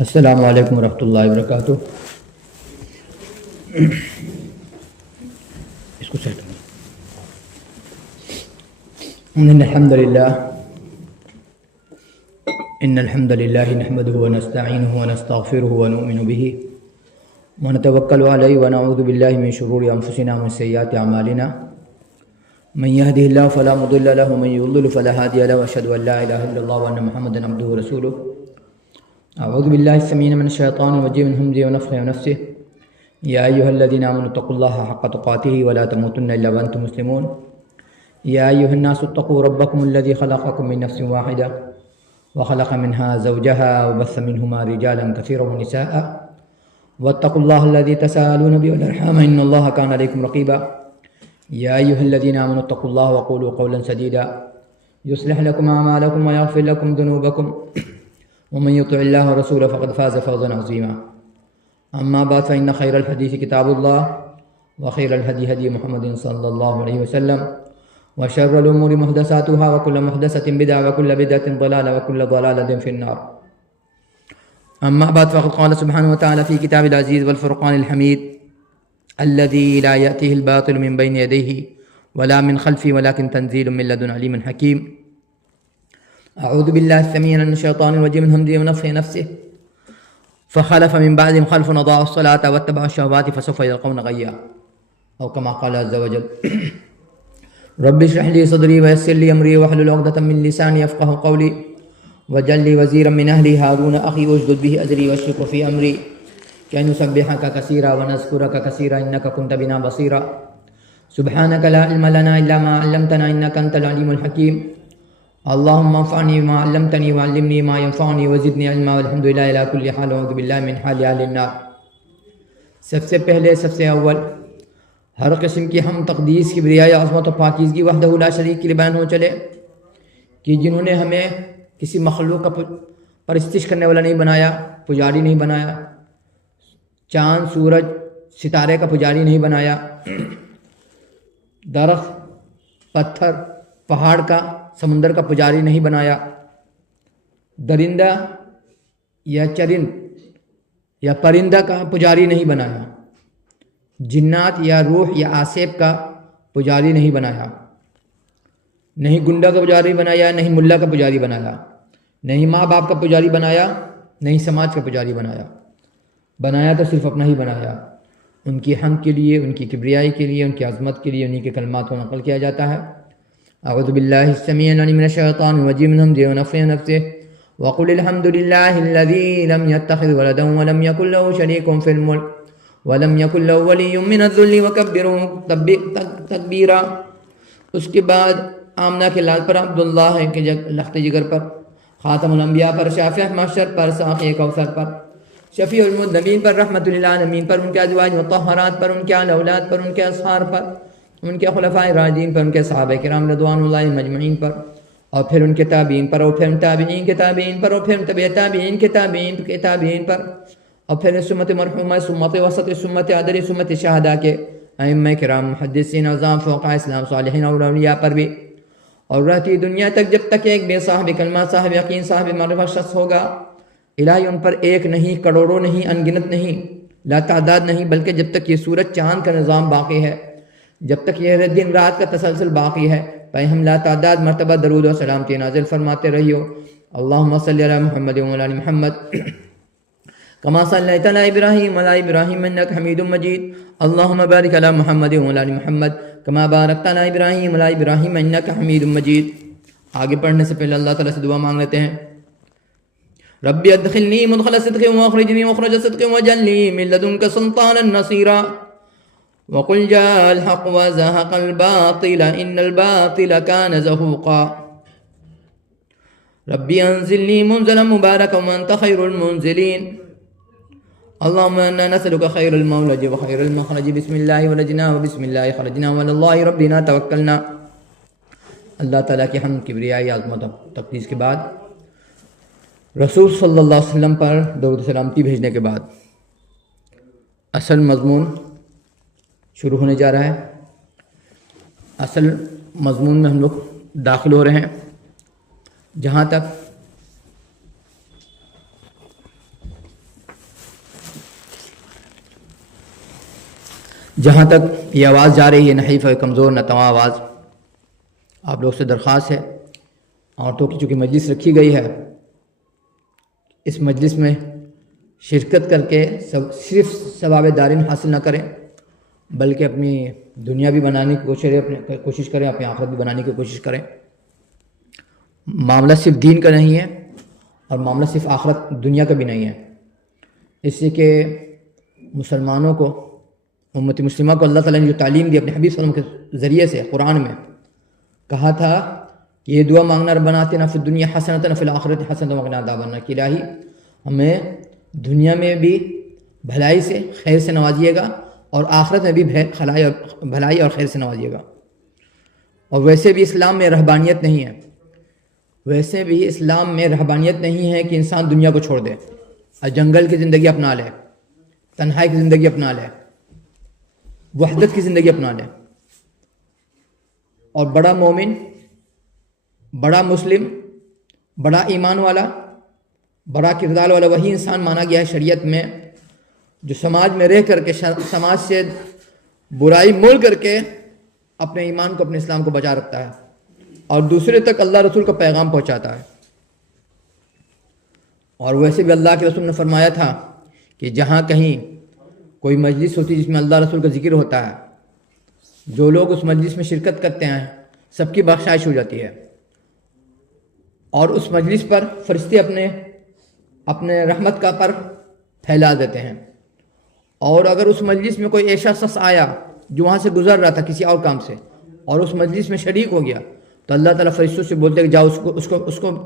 السلام علیکم ورحمۃ اللہ وبرکاتہ۔ اس کو سیٹ ان الحمد للہ نحمده ونستعینه ونستغفره ونؤمن به ونتوکل علیہ ونعوذ باللہ من شرور انفسنا ومن سیئات اعمالنا من يهده الله فلا مضل له ومن يضلل فلا هادي له واشهد ان لا اله الا الله وان محمدا عبده ورسوله۔ اعوذ باللہ السميع من الشیطان الرجیم من همزه ونفخه ونفثه۔ یا ایها الذین آمنوا اتقوا الله حق تقاته ولا تموتن الا وانتم مسلمون۔ یا ایها الناس اتقوا ربکم الذی خلقکم من نفس واحدة وخلق منها زوجها وبث منهما رجالا كثيرا ونساء واتقوا الله الذي تساءلون به والارحام ان الله كان عليكم رقيبا۔ يا أيها الذين آمنوا اتقوا الله وقولوا قولا سديدا يصلح لكم أعمالكم ويغفر لكم ذنوبكم ومن يطع الله ورسوله فقد فاز فوزا عظيما۔ أما بعد فإن خير الحديث كتاب الله وخير الهدي هدي محمد صلى الله عليه وسلم وشر الأمور محدثاتها وكل محدثة بدعة وكل بدعة ضلالة وكل ضلالة في النار۔ أما بعد فقد قال سبحانه وتعالى في كتاب العزيز والفرقان الحميد الذي لا يأتيه الباطل من بين يديه ولا من خلفه ولكن تنزيل من لدن عليم حكيم۔ أعوذ بالله السميع من الشيطان الرجيم من همزه ونفخه ونفثه۔ فخلف من بعدهم خلف أضاعوا الصلاة واتبعوا الشهوات فسوف يلقون غيا، أو كما قال عز وجل۔ رب اشرح لي صدري ويسر لي أمري واحلل عقدة من لساني يفقهوا قولي واجعل لي وزيرا من أهلي هارون أخي واشدد به أزري واشركه في أمري كي نسبحك كثيرا ونذكرك كثيرا إنك كنت بنا بصيرا۔ سبحانك لا علم لنا إلا ما علمتنا إنك أنت العليم الحكيم۔ اللهم انفعني بما علمتني وعلمني ما ينفعني وزدني علما والحمد لله على كل حال وأعوذ بالله من حال أهل النار۔ سب سے پہلے سب سے اول ہر قسم کی ہم تقدیس کی بریائی عظمت و پاکیزگی وحدہ لا شریک کے لیے بیان ہو چلے کہ جنہوں نے ہمیں کسی مخلوق کا پرستش کرنے والا نہیں بنایا، پجاری نہیں بنایا، چاند سورج ستارے کا پجاری نہیں بنایا، درخت پتھر پہاڑ کا سمندر کا پجاری نہیں بنایا، درندہ یا چرند یا پرندہ کا پجاری نہیں بنایا، جنات یا روح یا آسیب کا پجاری نہیں بنایا، نہیں گنڈا کا پجاری بنایا، نہیں ملا کا پجاری بنایا، نہیں ماں باپ کا پجاری بنایا، نہیں سماج کا پجاری بنایا۔ بنایا تو صرف اپنا ہی بنایا۔ ان کی حمد کے لیے، ان کی کبریائی کے لیے، ان کی عظمت کے لیے انہی کے کلمات کو نقل کیا جاتا ہے۔ اعوذ باللہ السمیع العلیم من الشیطان الرجیم من همزه ونفخه ونفثه۔ وقل الحمد لله الذي لم يتخذ ولدا ولم يكن له شريك في الملك ولم يكن له ولي من الذل وكبره تکبیرا۔ اس کے بعد آمنہ کے لال پر، عبداللہ کے لخت جگر پر، خاتم الانبیاء پر، شافع محشر پر، ساقی کوثر پر، شفیع المذنبین پر، رحمت للعالمین پر، ان کے ازواج مطہرات پر، ان کے اہل اولاد پر، ان کے اصحاب پر، ان کے خلفاء راشدین پر، ان کے صحابہ کرام رضوان اللہ مجمعین پر، اور پھر ان کے تابعین پر، اور پھر تابعین کے تابعین پر، اور پھر تبع تابعین کے تابعین کے تابعین پر، اور پھر سمت مرحومہ، سمت وسط، سمت عدل، سمت شہداء کے ائمہ کرام، محدثین اعظام، فقہاء اسلام، صالحین اور اولیاء پر بھی، اور رہتی دنیا تک جب تک ایک بے صاحب کلمہ، صاحب یقین، صاحب معرفت شخص ہوگا۔ الہی ان پر ایک نہیں، کروڑوں نہیں، انگنت نہیں، لا تعداد نہیں، بلکہ جب تک یہ سورج چاند کا نظام باقی ہے، جب تک یہ دن رات کا تسلسل باقی ہے، بھائی ہم لا تعداد مرتبہ درود و سلامتی نازل فرماتے رہیو۔ اللہم صلی علی محمد و علی محمد کما صلیت علی ابراہیم وعلی ابراہیم انک حمید مجید۔ اللہم بارک علی محمد و علی محمد کما بارکت علی ابراہیم وعلی ابراہیم انک حمید مجید۔ آگے پڑھنے سے پہلے اللہ تعالیٰ سے دعا مانگ لیتے ہیں۔ رب ادخلنی مدخل صدق واخرجنی مخرج صدق واجعلنی من لدنک سلطانا نصیرا۔ وقل جاء الحق وزهق الباطل ان الباطل كان زهوقا۔ ربي انزلني منزلا مباركا وانت خير المنزلين۔ اللهم انا نسألك خير المولج وخير المخرج، بسم الله ولجنا وبسم الله خرجنا وعلى الله ربنا توکلنا۔ اللہ تعالیٰ کی حمد، کبریائی، عظمت و تقدیس کے بعد رسول صلی اللہ علیہ وسلم پر درود و سلامتی بھیجنے کے بعد اصل مضمون شروع ہونے جا رہا ہے۔ اصل مضمون میں ہم لوگ داخل ہو رہے ہیں، جہاں تک جہاں تک یہ آواز جا رہی ہے نحیف اور کمزور ناتواں آواز، آپ لوگ سے درخواست ہے، عورتوں کی چونکہ مجلس رکھی گئی ہے، اس مجلس میں شرکت کر کے صرف ثواب دارین حاصل نہ کریں، بلکہ اپنی دنیا بھی بنانے کی کوشش کریں، اپنی آخرت بھی بنانے کی کوشش کریں۔ معاملہ صرف دین کا نہیں ہے، اور معاملہ صرف آخرت دنیا کا بھی نہیں ہے، اس لیے کہ مسلمانوں کو، امت مسلمہ کو اللہ تعالیٰ نے جو تعلیم دی اپنے حبیب صلی اللہ علیہ وسلم کے ذریعے سے قرآن میں، کہا تھا کہ یہ دعا مانگنا ربنا آتنا فی الدنیا حسنۃ وفی الآخرۃ حسنۃ وقنا عذاب النار، کہ الہی ہمیں دنیا میں بھی بھلائی سے خیر سے نوازیے گا، اور آخرت میں بھی بھلائی اور خیر سے نوازیے گا۔ اور ویسے بھی اسلام میں رہبانیت نہیں ہے، ویسے بھی اسلام میں رہبانیت نہیں ہے کہ انسان دنیا کو چھوڑ دے اور جنگل کی زندگی اپنا لے، تنہائی کی زندگی اپنا لے، وحدت کی زندگی اپنا لے۔ اور بڑا مومن، بڑا مسلم، بڑا ایمان والا، بڑا کردار والا وہی انسان مانا گیا ہے شریعت میں جو سماج میں رہ کر کے، سماج سے برائی مول کر کے اپنے ایمان کو، اپنے اسلام کو بچا رکھتا ہے اور دوسرے تک اللہ رسول کا پیغام پہنچاتا ہے۔ اور ویسے بھی اللہ کے رسول نے فرمایا تھا کہ جہاں کہیں کوئی مجلس ہوتی جس میں اللہ رسول کا ذکر ہوتا ہے، جو لوگ اس مجلس میں شرکت کرتے ہیں سب کی بخشائش ہو جاتی ہے، اور اس مجلس پر فرشتے اپنے رحمت کا پر پھیلا دیتے ہیں۔ اور اگر اس مجلس میں کوئی ایسا شخص آیا جو وہاں سے گزر رہا تھا کسی اور کام سے اور اس مجلس میں شریک ہو گیا، تو اللہ تعالیٰ فرشتوں سے بولتے کہ جاؤ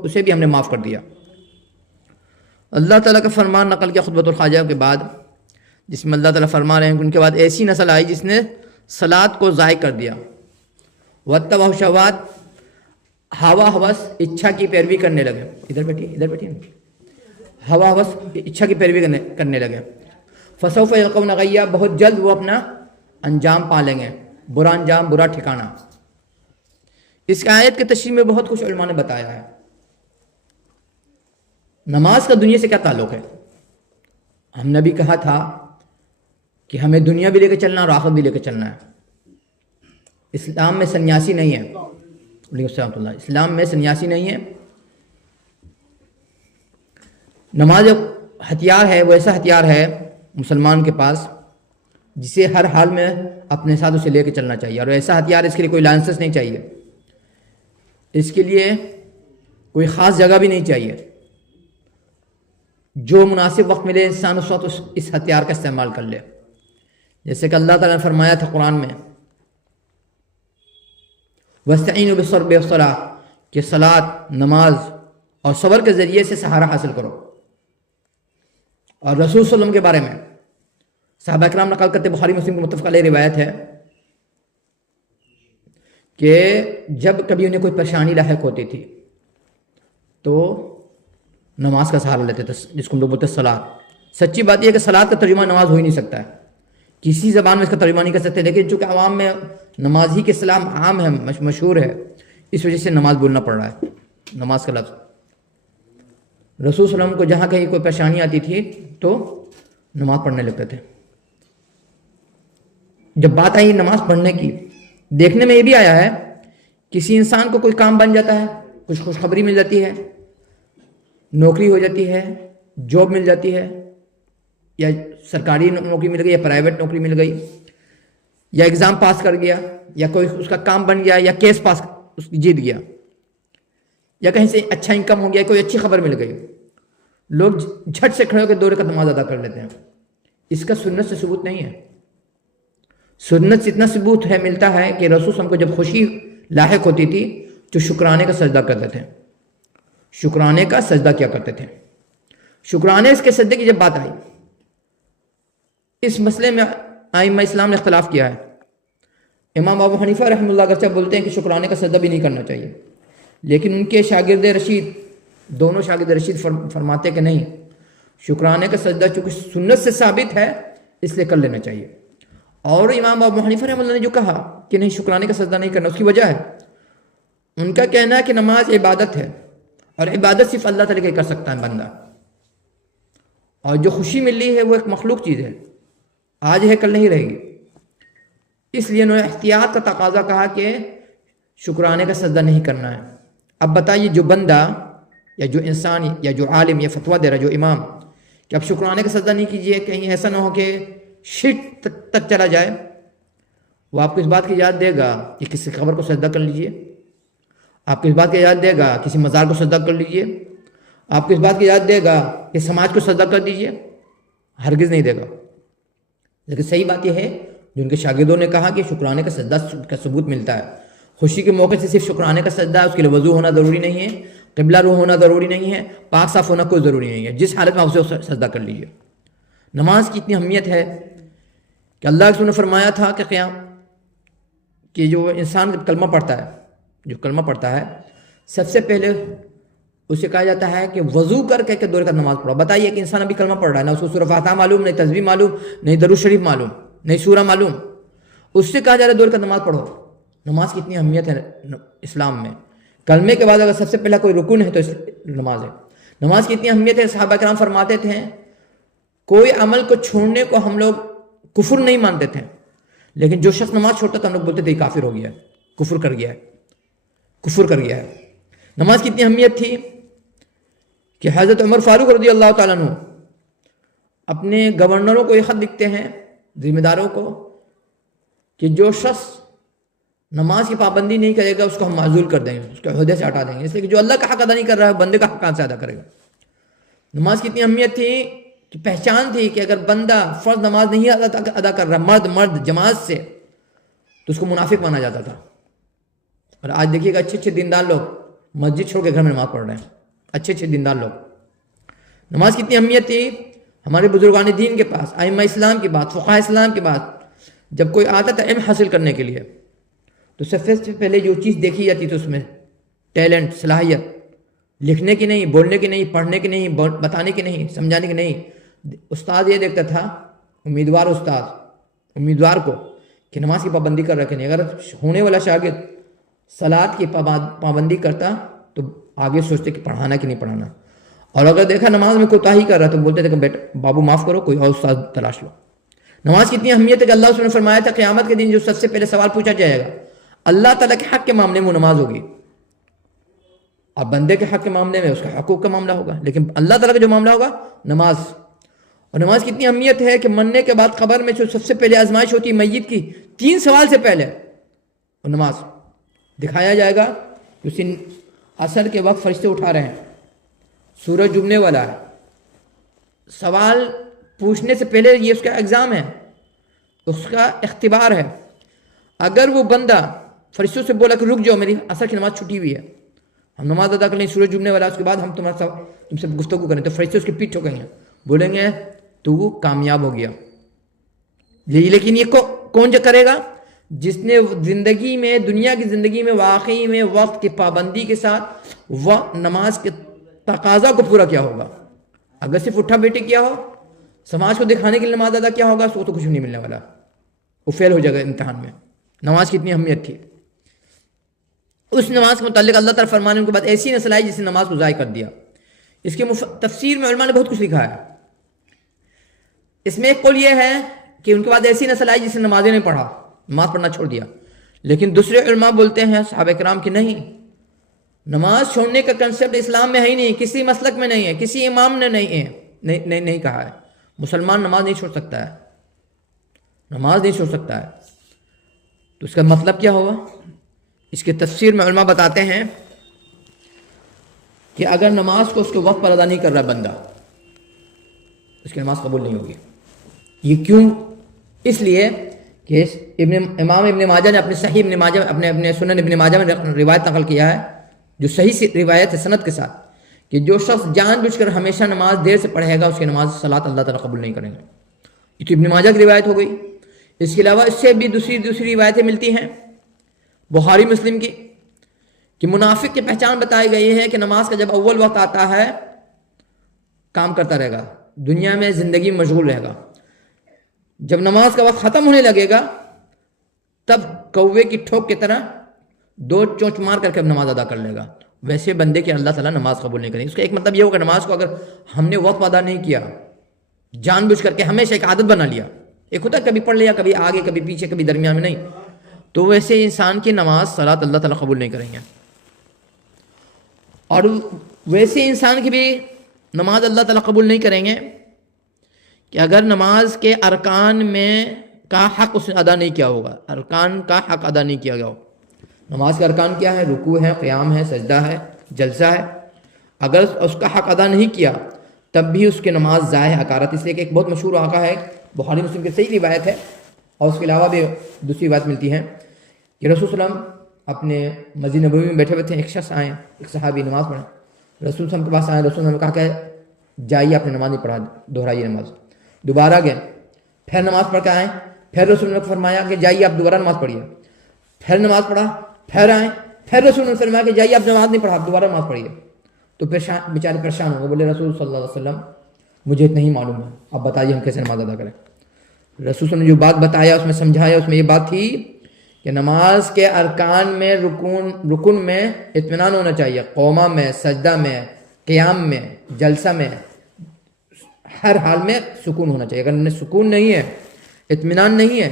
اسے بھی ہم نے معاف کر دیا۔ اللہ تعالیٰ کا فرمان نقل کیا خطبۃ الخواجہ کے بعد، جس میں اللہ تعالیٰ فرما رہے ہیں کہ ان کے بعد ایسی نسل آئی جس نے صلاۃ کو ضائع کر دیا، واتبعوا الشہوات، ہوا ہوس اچھا کی پیروی کرنے لگے، ادھر بیٹھیے، ہوا ہوس اچھا کی پیروی کرنے لگے، فسوف یلقون غیا، بہت جلد وہ اپنا انجام پا لیں گے، برا انجام، برا ٹھکانہ۔ اس آیت کے تشریح میں بہت کچھ علماء نے بتایا ہے۔ نماز کا دنیا سے کیا تعلق ہے؟ ہم نے بھی کہا تھا کہ ہمیں دنیا بھی لے کے چلنا اور آخرت بھی لے کے چلنا ہے۔ اسلام میں سنیاسی نہیں ہے، علیہ السلام، اسلام میں سنیاسی نہیں ہے۔ نماز ایک ہتھیار ہے، وہ ایسا ہتھیار ہے مسلمان کے پاس جسے ہر حال میں اپنے ساتھ اسے لے کے چلنا چاہیے، اور ایسا ہتھیار اس کے لیے کوئی لائسنس نہیں چاہیے، اس کے لیے کوئی خاص جگہ بھی نہیں چاہیے۔ جو مناسب وقت ملے انسان اس وقت اس ہتھیار کا استعمال کر لے، جیسے کہ اللہ تعالیٰ نے فرمایا تھا قرآن میں وَاسْتَعِينُوا بِالصَّبْرِ وَالصَّلَاةِ، کہ صلاۃ، نماز اور صبر کے ذریعے سے سہارا حاصل کرو۔ اور رسول صلی اللہ علیہ وسلم کے بارے میں صحابہ اکرام نقل کرتے، بخاری مسلم کی متفق علیہ روایت ہے کہ جب کبھی انہیں کوئی پریشانی لاحق ہوتی تھی تو نماز کا سہارا لیتے تھے، جس کو ہم لوگ بولتے ہیں صلاۃ۔ سچی بات یہ ہے کہ صلاۃ کا ترجمہ نماز ہو ہی نہیں سکتا ہے، کسی زبان میں اس کا ترجمہ نہیں کر سکتے، لیکن چونکہ عوام میں نماز ہی کے اسلام عام ہے، مشہور ہے، اس وجہ سے نماز بولنا پڑ رہا ہے، نماز کا لفظ۔ رسول صلی اللہ علیہ وسلم کو جہاں کہیں کوئی پریشانی آتی تھی تو نماز پڑھنے لگتے تھے۔ جب بات آئی نماز پڑھنے کی، دیکھنے میں یہ بھی آیا ہے کسی انسان کو کوئی کام بن جاتا ہے، کچھ خوشخبری مل جاتی ہے، نوکری ہو جاتی ہے، جاب مل جاتی ہے، یا سرکاری نوکری مل گئی یا پرائیویٹ نوکری مل گئی، یا ایگزام پاس کر گیا، یا کوئی اس کا کام بن گیا، یا کیس پاس جیت گیا، یا کہیں سے اچھا انکم ہو گیا، کوئی اچھی خبر مل گئی، لوگ جھٹ سے کھڑے ہو کے 2 رکعت نماز ادا کر لیتے ہیں۔ اس کا سنت سے ثبوت نہیں ہے۔ سنت سے اتنا ثبوت ہے، ملتا ہے کہ رسول صلی اللہ علیہ وسلم کو جب خوشی لاحق ہوتی تھی تو شکرانے کا سجدہ کرتے تھے، شکرانے کا سجدہ کیا کرتے تھے۔ شکرانے اس کے سجدے کی جب بات آئی، اس مسئلے میں ائمہ اسلام نے اختلاف کیا ہے۔ امام ابو حنیفہ رحمہ اللہ اگرچہ بولتے ہیں کہ شکرانے کا سجدہ بھی نہیں کرنا چاہیے، لیکن ان کے شاگرد رشید، دونوں شاگرد رشید فرماتے کہ نہیں، شکرانے کا سجدہ چونکہ سنت سے ثابت ہے اس لیے کر لینا چاہیے۔ اور امام ابو حنیفہ رحمہ اللہ نے جو کہا کہ نہیں شکرانے کا سجدہ نہیں کرنا، اس کی وجہ ہے ان کا کہنا ہے کہ نماز عبادت ہے، اور عبادت صرف اللہ تعالیٰ کے کر سکتا ہے بندہ، اور جو خوشی مل رہی ہے وہ ایک مخلوق چیز ہے، آج ہے کل نہیں رہے گی۔ اس لیے انہوں نے احتیاط کا تقاضا کہا کہ شکرانے کا سجدہ نہیں کرنا ہے۔ اب بتائیے جو بندہ یا جو انسان یا جو عالم یا فتویٰ دے رہا جو امام کہ اب شکرانے کا سجدہ نہیں کیجیے، کہیں ایسا نہ ہو کہ شرک تک چلا جائے، وہ آپ کو اس بات کی یاد دے گا کہ کسی قبر کو سجدہ کر لیجئے، آپ کو اس بات کی یاد دے گا کسی مزار کو سجدہ کر لیجئے، آپ کو اس بات کی یاد دے گا کہ سماج کو سجدہ کر دیجئے، ہرگز نہیں دے گا۔ لیکن صحیح بات یہ ہے جو ان کے شاگردوں نے کہا کہ شکرانے کا سجدہ کا ثبوت ملتا ہے، خوشی کے موقع سے صرف شکرانے کا سجدہ ہے، اس کے لیے وضو ہونا ضروری نہیں ہے، قبلہ رو ہونا ضروری نہیں ہے، پاک صاف ہونا کوئی ضروری نہیں ہے، جس حالت میں آپ اسے سجدہ کر لیجئے۔ نماز کی اتنی اہمیت ہے کہ اللہ کے رسول نے فرمایا تھا کہ قیام کہ جو انسان کلمہ پڑھتا ہے، جو کلمہ پڑھتا ہے سب سے پہلے اسے کہا جاتا ہے کہ وضو کر کے 2 رکعت نماز پڑھو۔ بتائیے کہ انسان ابھی کلمہ پڑھ رہا ہے، نہ اس کو سورہ فاتحہ معلوم، نہیں تسبیح معلوم، نہیں درود شریف معلوم، نہیں سورہ معلوم، اس سے کہا جا رہا ہے 2 رکعت نماز پڑھو۔ نماز کی اتنی اہمیت ہے اسلام میں۔ کلمے کے بعد اگر سب سے پہلا کوئی رکن ہے تو نماز ہے۔ نماز کی اتنی اہمیت ہے، صحابہ کرام فرماتے تھے کوئی عمل کو چھوڑنے کو ہم لوگ کفر نہیں مانتے تھے، لیکن جو شخص نماز چھوڑتا تھا ہم لوگ بولتے تھے کافر ہو گیا ہے، کفر کر گیا ہے، کفر کر گیا ہے۔ نماز کی اتنی اہمیت تھی کہ حضرت عمر فاروق رضی اللہ تعالیٰ عنہ اپنے گورنروں کو یہ خط لکھتے ہیں، ذمہ داروں کو، کہ جو شخص نماز کی پابندی نہیں کرے گا اس کو ہم معزول کر دیں گے، اس کے عہدے سے ہٹا دیں گے، اس لیے کہ جو اللہ کا حق ادا نہیں کر رہا ہے بندے کا حق کہاں سے ادا کرے گا۔ نماز کی اتنی اہمیت تھی کہ پہچان تھی کہ اگر بندہ فرض نماز نہیں ادا کر رہا مرد جماعت سے تو اس کو منافق مانا جاتا تھا۔ اور آج دیکھیے گا اچھے دیندار لوگ مسجد چھوڑ کے گھر میں نماز پڑھ رہے ہیں، اچھے دیندار لوگ۔ نماز کی اتنی اہمیت تھی، ہمارے بزرگان دین کے پاس، ائمہ اسلام کی بات، فقہاء اسلام کی بات، جب کوئی آتا تھا علم حاصل کرنے کے لیے تو سب سے پہلے جو چیز دیکھی جاتی تھی اس میں ٹیلنٹ، صلاحیت، لکھنے کی نہیں، بولنے کی نہیں، پڑھنے کی نہیں، بتانے کی نہیں، سمجھانے کی نہیں۔ استاد یہ دیکھتا تھا، امیدوار کو کہ نماز کی پابندی کر رکھے نہیں۔ اگر ہونے والا شاگرد صلاۃ کی پابندی کرتا تو آگے سوچتے کہ پڑھانا کہ نہیں پڑھانا، اور اگر دیکھا نماز میں کوتاہی کر رہا تو بولتے تھے کہ بیٹا بابو معاف کرو، کوئی اور استاد تلاش لو۔ نماز کی اتنی اہمیت ہے کہ اللہ نے فرمایا تھا قیامت کے دن جو سب سے پہلے سوال پوچھا جائے گا اللہ تعالیٰ کے حق کے معاملے میں نماز ہوگی، اور بندے کے حق کے معاملے میں اس کا حقوق کا معاملہ ہوگا، لیکن اللہ تعالیٰ کا جو معاملہ ہوگا نماز۔ اور نماز کی اتنی اہمیت ہے کہ مرنے کے بعد قبر میں جو سب سے پہلے آزمائش ہوتی ہے میت کی 3 سوال سے پہلے، اور نماز دکھایا جائے گا کہ اسی عصر کے وقت فرشتے اٹھا رہے ہیں، سورج ڈوبنے والا ہے، سوال پوچھنے سے پہلے یہ اس کا ایگزام ہے، اس کا اختبار ہے۔ اگر وہ بندہ فرشتوں سے بولا کہ رک جاؤ میری عصر کی نماز چھٹی ہوئی ہے، ہم نماز ادا کر لیں، سورج ڈوبنے والا ہے، اس کے بعد ہم تم سے گفتگو کریں، تو فرشتے اس کے پیٹ ٹھوکیں گے، بولیں گے تو کامیاب ہو گیا۔ لیکن یہ کون جو کرے گا؟ جس نے زندگی میں، دنیا کی زندگی میں واقعی میں وقت کی پابندی کے ساتھ نماز کے تقاضا کو پورا کیا ہوگا۔ اگر صرف اٹھا بیٹی کیا ہو، سماج کو دکھانے کے لیے نماز ادا کیا ہوگا، اس کو تو کچھ نہیں ملنے والا، وہ فیل ہو جائے گا امتحان میں۔ نماز کی اتنی اہمیت تھی۔ اس نماز کے متعلق اللہ تعالیٰ فرمانے کے بعد ایسی نسل آئی جس نے نماز کو ضائع کر دیا۔ اس کے تفسیر میں علماء نے بہت کچھ لکھا ہے۔ اس میں ایک قول یہ ہے کہ ان کے بعد ایسی نسل آئی جس نے نمازیں نہیں پڑھا، نماز پڑھنا چھوڑ دیا، لیکن دوسرے علماء بولتے ہیں صحابہ کرام کی نہیں، نماز چھوڑنے کا کنسیپٹ اسلام میں ہے ہی نہیں، کسی مسلک میں نہیں ہے، کسی امام نے نہیں کہا ہے۔ مسلمان نماز نہیں چھوڑ سکتا ہے، نماز نہیں چھوڑ سکتا ہے۔ تو اس کا مطلب کیا ہوگا؟ اس کے تفسیر میں علماء بتاتے ہیں کہ اگر نماز کو اس کے وقت پر ادا نہیں کر رہا بندہ، اس کی نماز قبول نہیں ہوگی۔ یہ کیوں؟ اس لیے کہ امام ابن ماجہ نے اپنے صحیح ابن ماجہ اپنے سنن ابن ماجہ میں روایت نقل کیا ہے، جو صحیح روایت ہے سند کے ساتھ، کہ جو شخص جان بوجھ کر ہمیشہ نماز دیر سے پڑھے گا اس کی نماز صلاۃ اللہ تعالیٰ قبول نہیں کریں گے۔ یہ تو ابن ماجہ کی روایت ہو گئی۔ اس کے علاوہ اس سے بھی دوسری روایتیں ملتی ہیں بخاری مسلم کی، کہ منافق کی پہچان بتائی گئی ہے کہ نماز کا جب اول وقت آتا ہے کام کرتا رہے گا، دنیا میں زندگی میں مشغول رہے گا، جب نماز کا وقت ختم ہونے لگے گا تب کوے کی ٹھوک کی طرح 2 چونچ مار کر کے نماز ادا کر لے گا۔ ویسے بندے کی اللہ تعالیٰ نماز قبول نہیں کریں گے۔ اس کا ایک مطلب یہ ہوگا نماز کو اگر ہم نے وقت ادا نہیں کیا، جان بوجھ کر کے ہمیشہ ایک عادت بنا لیا ایک ہوتا ہے کبھی پڑھ لیا، کبھی آگے کبھی پیچھے کبھی درمیان میں، نہیں. تو ویسے انسان کی نماز صلاۃ اللہ تعالیٰ قبول نہیں کریں گے. اور ویسے انسان کی بھی نماز اللہ تعالیٰ قبول نہیں کریں گے کہ اگر نماز کے ارکان میں کا حق اس نے ادا نہیں کیا ہوگا، ارکان کا حق ادا نہیں کیا گیا ہو. نماز کے ارکان کیا ہے؟ رکوع ہے، قیام ہے، سجدہ ہے، جلسہ ہے. اگر اس کا حق ادا نہیں کیا تب بھی اس کی نماز ضائع ہے، اکارت. اس لیے کہ ایک بہت مشہور واقعہ ہے، بخاری مسلم کی صحیح روایت ہے، اور اس کے علاوہ بھی دوسری بات ملتی ہے کہ رسول صلی اللہ علیہ وسلم اپنے مسجد نبوی میں بیٹھے ہوئے تھے. ایک شخص آئے، ایک صحابی نماز پڑھا. رسول صلی اللہ علیہ وسلم کے پاس آئے. رسول نے کہا کہ جائیے آپ نے نماز نہیں پڑھا، دہرائیے نماز. دوبارہ گئے، پھر نماز پڑھ کے آئے. پھر رسول نے فرمایا کہ جائیے آپ دوبارہ نماز پڑھیے. پھر نماز پڑھا، پھر آئے. پھر رسول نے فرمایا کہ جائیے آپ نماز نہیں پڑھا، آپ دوبارہ نماز پڑھیے. تو پھر بیچارے پریشان ہو گئے، بولے رسول صلی اللہ علیہ وسلم مجھے اتنا ہی معلوم ہے، اب بتائیے ہم کیسے نماز ادا کریں. رسول صلی اللہ علیہ وسلم نے جو بات بتایا اس میں سمجھایا، اس میں یہ بات تھی کہ نماز کے ارکان میں رکن میں اطمینان ہونا چاہیے، قوما میں، سجدہ میں، قیام میں، جلسہ میں، ہر حال میں سکون ہونا چاہیے. اگر سکون نہیں ہے، اطمینان نہیں ہے،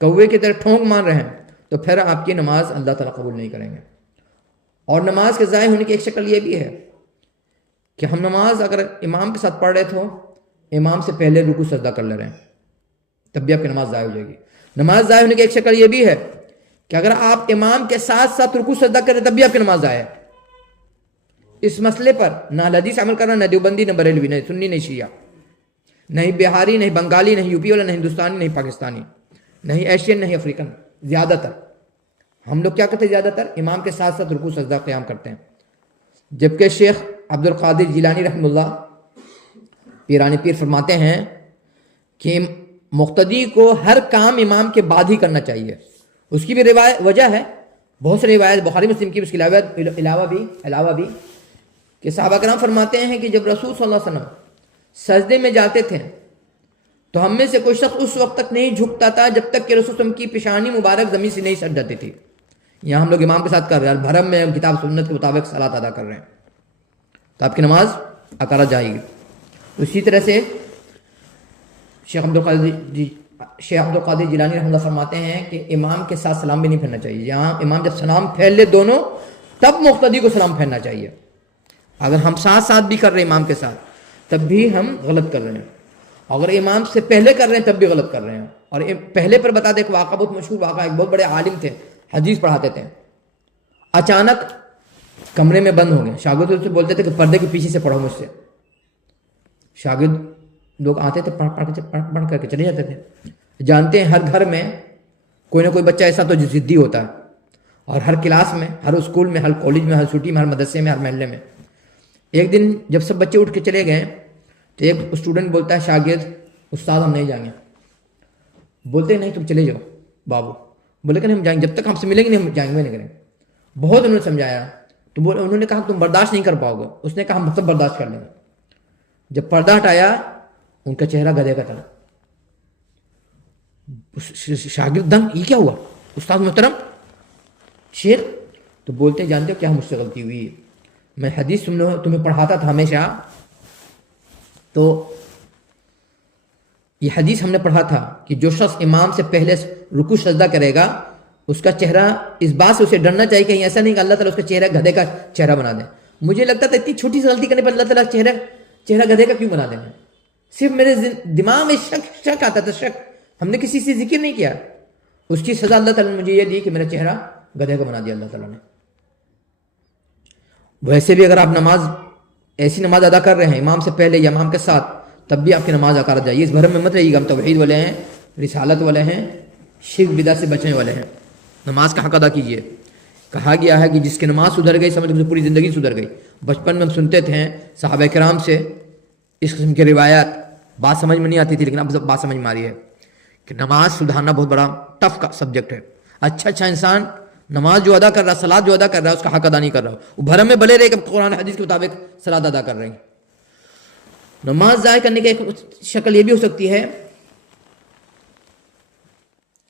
کوے کی طرح ٹھونک مار رہے ہیں، تو پھر آپ کی نماز اللہ تعالیٰ قبول نہیں کریں گے. اور نماز کے ضائع ہونے کی ایک شکل یہ بھی ہے کہ ہم نماز اگر امام کے ساتھ پڑھ رہے تو امام سے پہلے رکوع سجدہ کر لے رہے ہیں، تب بھی آپ کی نماز ضائع ہو جائے گی. نماز ضائع ہونے کی ایک شکل یہ بھی ہے کہ اگر آپ امام کے ساتھ ساتھ رکوع سجدہ کریں تب بھی آپ کی نماز ضائع ہے. اس مسئلے پر نہ حدیث عمل کرنا، نہ دیوبندی، نہ بریلوی، نہ سنی، نہ شیعہ، نہیں بہاری، نہیں بنگالی، نہیں یو پی والا، نہیں ہندوستانی، نہیں پاکستانی، نہیں ایشین، نہیں افریقن. زیادہ تر ہم لوگ کیا کرتے ہیں؟ زیادہ تر امام کے ساتھ ساتھ رکوع سجدہ قیام کرتے ہیں. جبکہ شیخ عبد القادر جیلانی رحمہ اللہ پیرانی پیر فرماتے ہیں کہ مقتدی کو ہر کام امام کے بعد ہی کرنا چاہیے. اس کی بھی وجہ ہے، بہت ساری روایت بخاری مسلم کی، اس کے علاوہ بھی کہ صحابہ کرام فرماتے ہیں کہ جب رسول صلی اللہ علیہ وسلم سجدے میں جاتے تھے تو ہم میں سے کوئی شخص اس وقت تک نہیں جھکتا تھا جب تک کہ رسول صلی اللہ علیہ وسلم کی پیشانی مبارک زمین سے نہیں سٹ جاتی تھی. یہاں ہم لوگ امام کے ساتھ کر رہے ہیں، بھرم میں ہم کتاب سنت کے مطابق صلاۃ ادا کر رہے ہیں، تو آپ کی نماز اکارت جائے گی. اسی طرح سے شیخ عبد القادر جیلانی رحمہ اللہ فرماتے ہیں کہ امام کے ساتھ سلام بھی نہیں پھیرنا چاہیے. یہاں امام جب سلام پھیر لے دونوں، تب مقتدی کو سلام پھیرنا چاہیے. اگر ہم ساتھ ساتھ بھی کر رہے ہیں امام کے ساتھ تب بھی ہم غلط کر رہے ہیں، اگر امام سے پہلے کر رہے ہیں تب بھی غلط کر رہے ہیں. اور پہلے پر بتا دیں ایک واقعہ، بہت مشہور واقعہ. ایک بہت بڑے عالم تھے، حدیث پڑھاتے تھے. اچانک کمرے میں بند ہو گئے. شاگرد سے بولتے تھے کہ پردے کے پیچھے سے پڑھو مجھ سے. شاگرد لوگ آتے تھے، پڑھ کر کے چلے جاتے تھے. جانتے ہیں ہر گھر میں کوئی نہ کوئی بچہ ایسا تو جو ضدی ہوتا ہے، اور ہر کلاس میں، ہر اسکول میں، ہر کالج میں، ہر چھٹی میں، ہر مدرسے میں، ہر محلے میں. ایک دن جب سب بچے اٹھ کے چلے گئے تو ایک اسٹوڈنٹ بولتا ہے شاگرد، استاد ہم نہیں جائیں گے. بولتے ہیں نہیں تم چلے جاؤ بابو. بولے کہ نہیں ہم جائیں گے، جب تک ہم سے ملیں گے نہیں ہم جائیں گے نہیں کریں. بہت انہوں نے سمجھایا تو انہوں نے کہا تم برداشت نہیں کر پاؤ گے. اس نے کہا ہم سب برداشت کر لیں گے. جب پردہ ہٹایا ان کا چہرہ گدھے کا تھا. شاگرد دنگ، یہ کیا ہوا استاد محترم شیر؟ تو بولتے ہیں جانتے ہو کیا مجھ سے غلطی ہوئی؟ میں حدیث تمہیں پڑھاتا تھا ہمیشہ، تو یہ حدیث ہم نے پڑھا تھا کہ جو شخص امام سے پہلے رکوع سجدہ کرے گا اس کا چہرہ، اس بات سے اسے ڈرنا چاہیے کہیں ایسا نہیں کہ اللہ تعالیٰ اس کا چہرہ گدھے کا چہرہ بنا دے. مجھے لگتا تھا اتنی چھوٹی سی غلطی کرنے پر اللہ تعالیٰ چہرہ گدھے کا کیوں بنا دیں گے؟ صرف میرے دماغ میں شک آتا تھا، شک. ہم نے کسی سے ذکر نہیں کیا. اس کی سزا اللہ تعالیٰ نے مجھے یہ دی کہ میرا چہرہ گدھے کا بنا دیا اللہ تعالیٰ نے. ویسے بھی اگر آپ ایسی نماز ادا کر رہے ہیں امام سے پہلے یا امام کے ساتھ، تب بھی آپ کی نماز اکارت جائیے. اس بھرم میں مت رہیے گا ہم توحید والے ہیں، رسالت والے ہیں، شرک بدعت سے بچنے والے ہیں. نماز کا حق ادا کیجیے. کہا گیا ہے کہ جس کی نماز سدھر گئی سمجھ پوری زندگی سدھر گئی. بچپن میں ہم سنتے تھے صحابہ کرام سے اس قسم کی روایات، بات سمجھ میں نہیں آتی تھی، لیکن اب بات سمجھ میں آ رہی ہے کہ نماز سدھارنا بہت بڑا ٹف کا سبجیکٹ ہے. اچھا انسان نماز جو ادا کر رہا ہے، صلاۃ جو ادا کر رہا ہے، اس کا حق ادا نہیں کر رہا. وہ بھرم میں بلے رہے کہ قرآن حدیث کے مطابق صلاۃ ادا کر رہے ہیں. نماز ضائع کرنے کی ایک شکل یہ بھی ہو سکتی ہے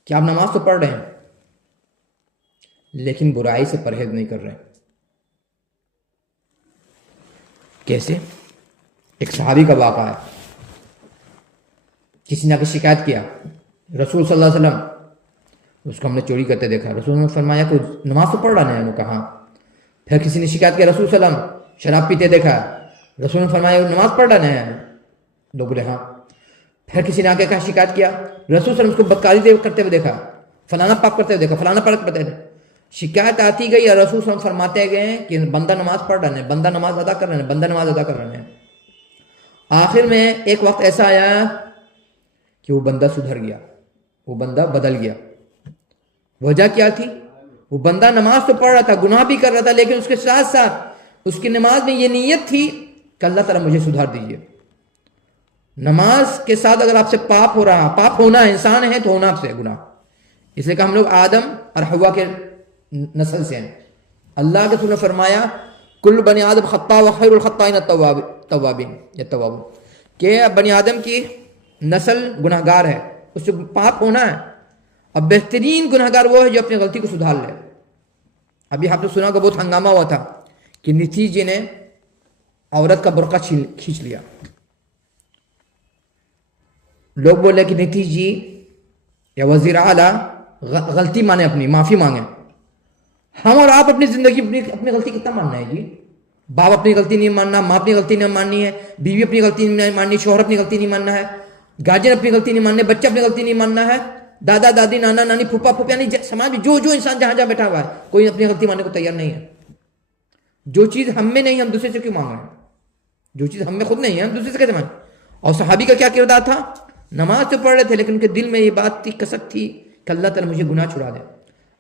کہ آپ نماز تو پڑھ رہے ہیں لیکن برائی سے پرہیز نہیں کر رہے. کیسے؟ ایک صحابی کا واقعہ ہے. کسی نے آ کے شکایت کیا رسول صلی اللہ علیہ وسلم اس کو ہم نے چوری کرتے دیکھا. رسول نے فرمایا کہ نماز تو پڑھ رہا ہے. انہوں نے کہا. پھر کسی نے شکایت کیا رسول صلی اللہ علیہ وسلم شراب پیتے دیکھا. رسول نے فرمایا نماز پڑھ رہا ہے. لوگ بولے ہاں. پھر کسی نے آ کے کہا شکایت کیا رسول صلی اللہ علیہ وسلم کو بدکاری کرتے ہوئے دیکھا, فلانا پاپ کرتے ہوئے دیکھا, فلانا پاپ کرتے ہوئے. شکایت آتی گئی اور رسول صلی اللہ علیہ وسلم فرماتے گئے کہ بندہ نماز پڑھ رہا ہے, بندہ نماز ادا کر رہا ہے, بندہ نماز ادا کر رہا ہے. آخر میں ایک وقت ایسا آیا کہ وہ بندہ سدھر گیا, وہ بندہ بدل گیا. وجہ کیا تھی؟ وہ بندہ نماز تو پڑھ رہا تھا, گناہ بھی کر رہا تھا, لیکن اس کے ساتھ ساتھ اس کی نماز میں یہ نیت تھی کہ اللہ تعالیٰ مجھے سدھار دیجیے. نماز کے ساتھ اگر آپ سے پاپ ہو رہا, پاپ ہونا ہے, انسان ہے تو ہونا آپ سے گناہ. اس لیے کہ ہم لوگ آدم اور حوا کے نسل سے ہیں. اللہ کے رسول نے فرمایا کل بنی آدم خطاء و خیر الخطائین التوابین, یا تواب, کہ بنی آدم کی نسل گناہ گار ہے, اس سے پاپ ہونا ہے. اب بہترین گناہ گار وہ ہے جو اپنی غلطی کو سدھار لے. ابھی آپ نے سنا کہ بہت ہنگامہ ہوا تھا کہ نتیش جی نے عورت کا برقع کھینچ لیا. لوگ بولے کہ نتیش جی یا وزیر اعلیٰ غلطی مانے, اپنی معافی مانگیں. ہم اور آپ اپنی زندگی اپنی غلطی کتنا ماننا ہے جی؟ باپ اپنی غلطی نہیں ماننا, ماں اپنی غلطی نہیں ماننی ہے, بیوی اپنی غلطی نہیں ماننی, شوہر اپنی غلطی نہیں ماننا ہے, گارجین اپنی غلطی نہیں ماننے, بچہ اپنی غلطی نہیں ماننا ہے, دادا دادی نانا نانی پھوپھا پھوپھی, یعنی سماج میں جو انسان جہاں جہاں بیٹھا ہوا ہے کوئی اپنی غلطی ماننے کو تیار نہیں ہے. جو چیز ہم میں نہیں ہم دوسرے سے کیوں مانگ رہے ہیں؟ جو چیز ہم میں خود نہیں ہے ہم دوسرے سے کیسے مانگیں؟ اور صحابی کا کیا کردار تھا؟ نماز تو پڑھ رہے تھے لیکن ان کے دل میں یہ بات تھی, کسک تھی کہ اللہ تعالیٰ مجھے گناہ چھڑا دے.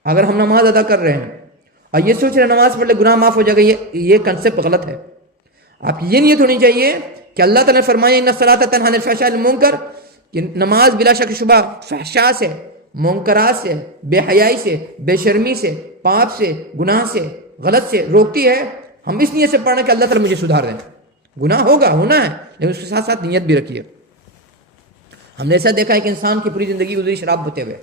اگر ہم نماز ادا کر رہے ہیں اور یہ سوچ رہے نماز پڑھ لے گناہ معاف ہو جائے گا, یہ کنسپٹ غلط ہے. آپ کی یہ نیت ہونی چاہیے کہ اللہ تعالیٰ نے فرمایا ان الصلاۃ تنہی عن الفحشاء والمنکر, کہ نماز بلا شک شبہ فحشاء سے, منکرات سے, بے حیائی سے, بے شرمی سے, پاپ سے, گناہ سے, غلط سے روکتی ہے. ہم اس نیت سے پڑھنا کہ اللہ تعالیٰ مجھے سدھار دیں. گناہ ہوگا, ہونا ہے, لیکن اس کے ساتھ ساتھ نیت بھی رکھیے. ہم نے ایسا دیکھا ہے کہ انسان کی پوری زندگی گزری شراب پیتے ہوئے,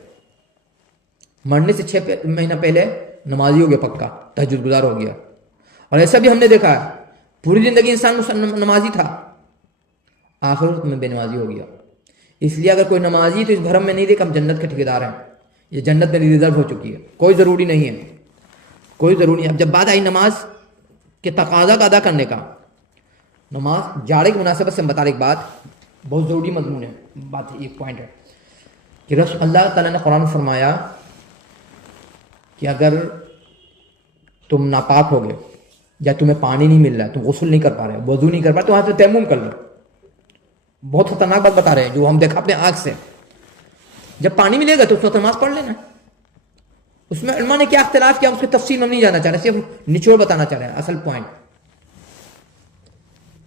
مرنے سے 6 مہینہ پہلے نمازی ہو گیا, پکا تہجد گزار ہو گیا. اور ایسا بھی ہم نے دیکھا ہے پوری زندگی انسان نمازی تھا, آخر میں بے نمازی ہو گیا. اس لیے اگر کوئی نمازی تو اس بھرم میں نہیں دے کہ ہم جنت کے ٹھیکیدار ہیں, یہ جنت میں ریزرو ہو چکی ہے, کوئی ضروری نہیں ہے, کوئی ضروری نہیں. اب جب بات آئی نماز کے تقاضا کا ادا کرنے کا, نماز جاڑے کی مناسبت سے ہم بتا رہے, ایک بات بہت ضروری مضمون ہے, بات ایک پوائنٹ ہے کہ اللہ تعالیٰ نے قرآن میں فرمایا کہ اگر تم ناپاک ہو گئے یا تمہیں پانی نہیں مل رہا ہے, تم غسل نہیں کر پا رہے, وضو نہیں کر پا رہے, تو وہاں سے تیمم کر لو. بہت خطرناک بات بتا رہے ہیں جو ہم دیکھا اپنے آنکھ سے. جب پانی ملے گا تو اس وقت نماز پڑھ لینا. اس میں علماء نے کیا اختلاف کیا اس کی تفصیل میں نہیں جانا چاہ رہے, صرف نچوڑ بتانا چاہ رہے ہیں, اصل پوائنٹ.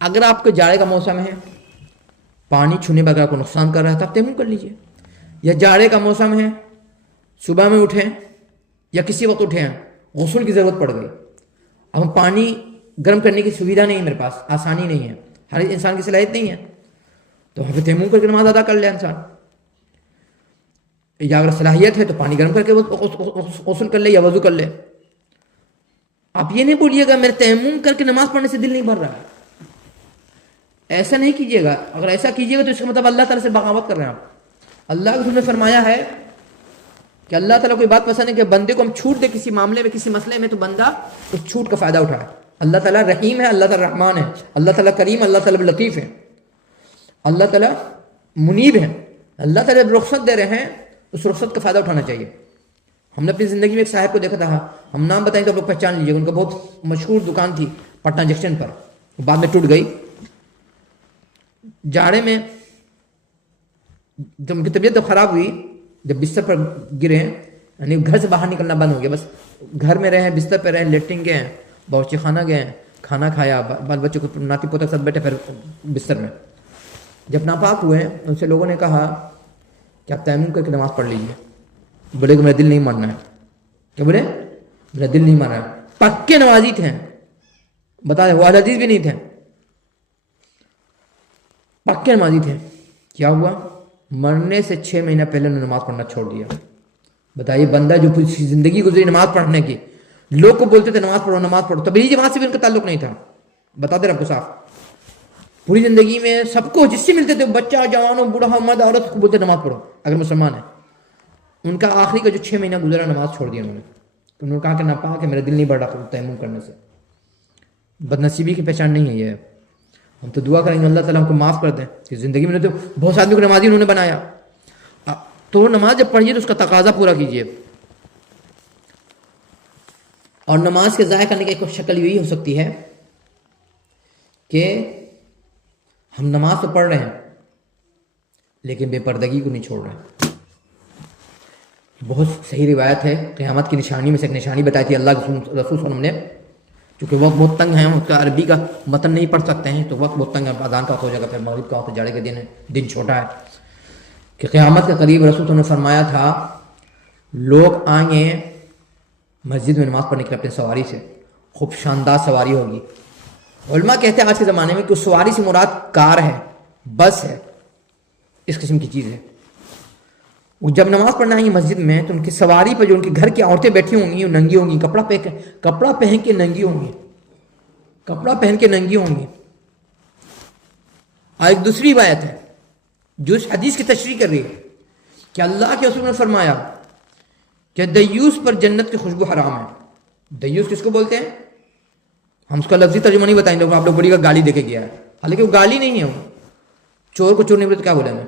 اگر آپ کو جاڑے کا موسم ہے, پانی چھونے بغیر کو نقصان کر رہا ہے تو آپ تیمم کر لیجئے. یا جاڑے کا موسم ہے, صبح میں اٹھیں یا کسی وقت اٹھیں, غسل کی ضرورت پڑ گئی, اب ہم پانی گرم کرنے کی سویدھا نہیں ہے میرے پاس, آسانی نہیں ہے, ہر انسان کی صلاحیت نہیں ہے, تو ہم تیمم کر کے نماز ادا کر لے انسان. یا اگر صلاحیت ہے تو پانی گرم کر کے غسل کر لے یا وضو کر لے. آپ یہ نہیں بولیے گا میرے تیمم کر کے نماز پڑھنے سے دل نہیں بھر رہا ہے, ایسا نہیں کیجیے گا. اگر ایسا کیجیے گا تو اس کا مطلب اللہ تعالیٰ سے بغاوت کر رہے ہیں آپ. اللہ کے رسول نے فرمایا ہے کہ اللہ تعالیٰ کو یہ بات پسند ہے کہ بندے کو ہم چھوٹ دے کسی معاملے میں, کسی مسئلے میں, تو بندہ اس چھوٹ کا فائدہ اٹھائے. اللہ تعالیٰ رحیم ہے, اللہ تعالیٰ رحمان ہے, اللہ تعالیٰ کریم, اللہ تعالیٰ لطیف ہے, اللہ تعالیٰ منیب ہے. اللہ تعالیٰ رخصت دے رہے ہیں, اس رخصت کا فائدہ اٹھانا چاہیے. ہم نے اپنی زندگی میں ایک صاحب کو دیکھا تھا, ہم نام بتائیں تو آپ لوگ پہچان لیجیے گا. ان کا بہت مشہور دکان تھی پٹنہ جنکشن پر, بعد میں ٹوٹ گئی. جاڑے میں جب ان کی طبیعت خراب ہوئی, جب بستر پر گرے, یعنی گھر سے باہر نکلنا بند ہو گیا, بس گھر میں رہے, بستر پہ رہے, لیٹرنگ گئے, باورچی خانہ گئے, کھانا کھایا, بال بچوں کو ناتی پوتا کے ساتھ بیٹھے, پھر بستر میں جب ناپاک ہوئے ان سے لوگوں نے کہا کہ آپ تیمم کر کے نماز پڑھ لیجیے. بولے کہ میرا دل نہیں ماننا ہے. کیا بولے؟ میرا دل نہیں مان رہا ہے. پکے نمازی تھے, بتا دیں وہ اہل حدیث بھی نہیں تھے, پکے نمازی تھے. کیا ہوا؟ مرنے سے 6 مہینہ پہلے انہوں نے نماز پڑھنا چھوڑ دیا. بتائیے, بندہ جو پوری زندگی گزری نماز پڑھنے کی, لوگ کو بولتے تھے نماز پڑھو نماز پڑھو, تبلیغی جماعت سے بھی ان کا تعلق نہیں تھا. بتا دے رہا آپ کو صاف. پوری زندگی میں سب کو جس سے ملتے تھے، بچہ جوان ہو بوڑھا ہو مرد عورت کو بولتے نماز پڑھو اگر مسلمان ہے. ان کا آخری کا جو 6 مہینہ گزرا نماز چھوڑ دیا انہوں نے. تو انہوں نے کہا کہ ناپاک کہ میرا دل نہیں بڑھ رہا تیمم کرنے سے. بد نصیبی کی پہچان نہیں ہے یہ. ہم تو دعا کریں گے اللہ تعالیٰ ہم کو معاف کر دیں کہ زندگی میں تو بہت سے آدمی کو نمازی انہوں نے بنایا. تو نماز جب پڑھیے تو اس کا تقاضا پورا کیجیے. اور نماز کے ضائع کرنے کی ایک شکل یہی ہو سکتی ہے کہ ہم نماز تو پڑھ رہے ہیں لیکن بے پردگی کو نہیں چھوڑ رہے. بہت صحیح روایت ہے، قیامت کی نشانی میں سے ایک نشانی بتائی تھی اللہ کے رسول صلی اللہ علیہ وسلم نے. چونکہ وقت بہت تنگ ہے، ہم اس کا عربی کا متن نہیں پڑھ سکتے ہیں تو وقت بہت تنگ ہے. اذان کا وقت ہو جائے گا، پھر مغرب کا وقت، جاڑے کے دن چھوٹا ہے. کہ قیامت کے قریب رسول صلی اللہ علیہ وسلم نے فرمایا تھا لوگ آئیں گے مسجد میں نماز پڑھنے کے لیے اپنے سواری سے، خوب شاندار سواری ہوگی. علماء کہتے ہیں آج کے زمانے میں کہ سواری سے مراد کار ہے، بس ہے، اس قسم کی چیز ہے. وہ جب نماز پڑھنا آئیں گی مسجد میں تو ان کی سواری پر جو ان کے گھر کی عورتیں بیٹھی ہوں گی وہ ننگی ہوں گی، کپڑا پہن کے ننگی ہوں گی، کپڑا پہن کے ننگی ہوں گی. اور ایک دوسری روایت ہے جو اس حدیث کی تشریح کر رہی ہے کہ اللہ کے رسول نے فرمایا کہ دیوس پر جنت کی خوشبو حرام ہے. دیوس کس کو بولتے ہیں؟ ہم اس کا لفظی ترجمہ نہیں بتائیں گے، آپ لوگ بڑی کا گالی دے کے گیا ہے، حالانکہ وہ گالی نہیں ہے. وہ چور کو چور نہیں بولے تو کیا بولیں گے؟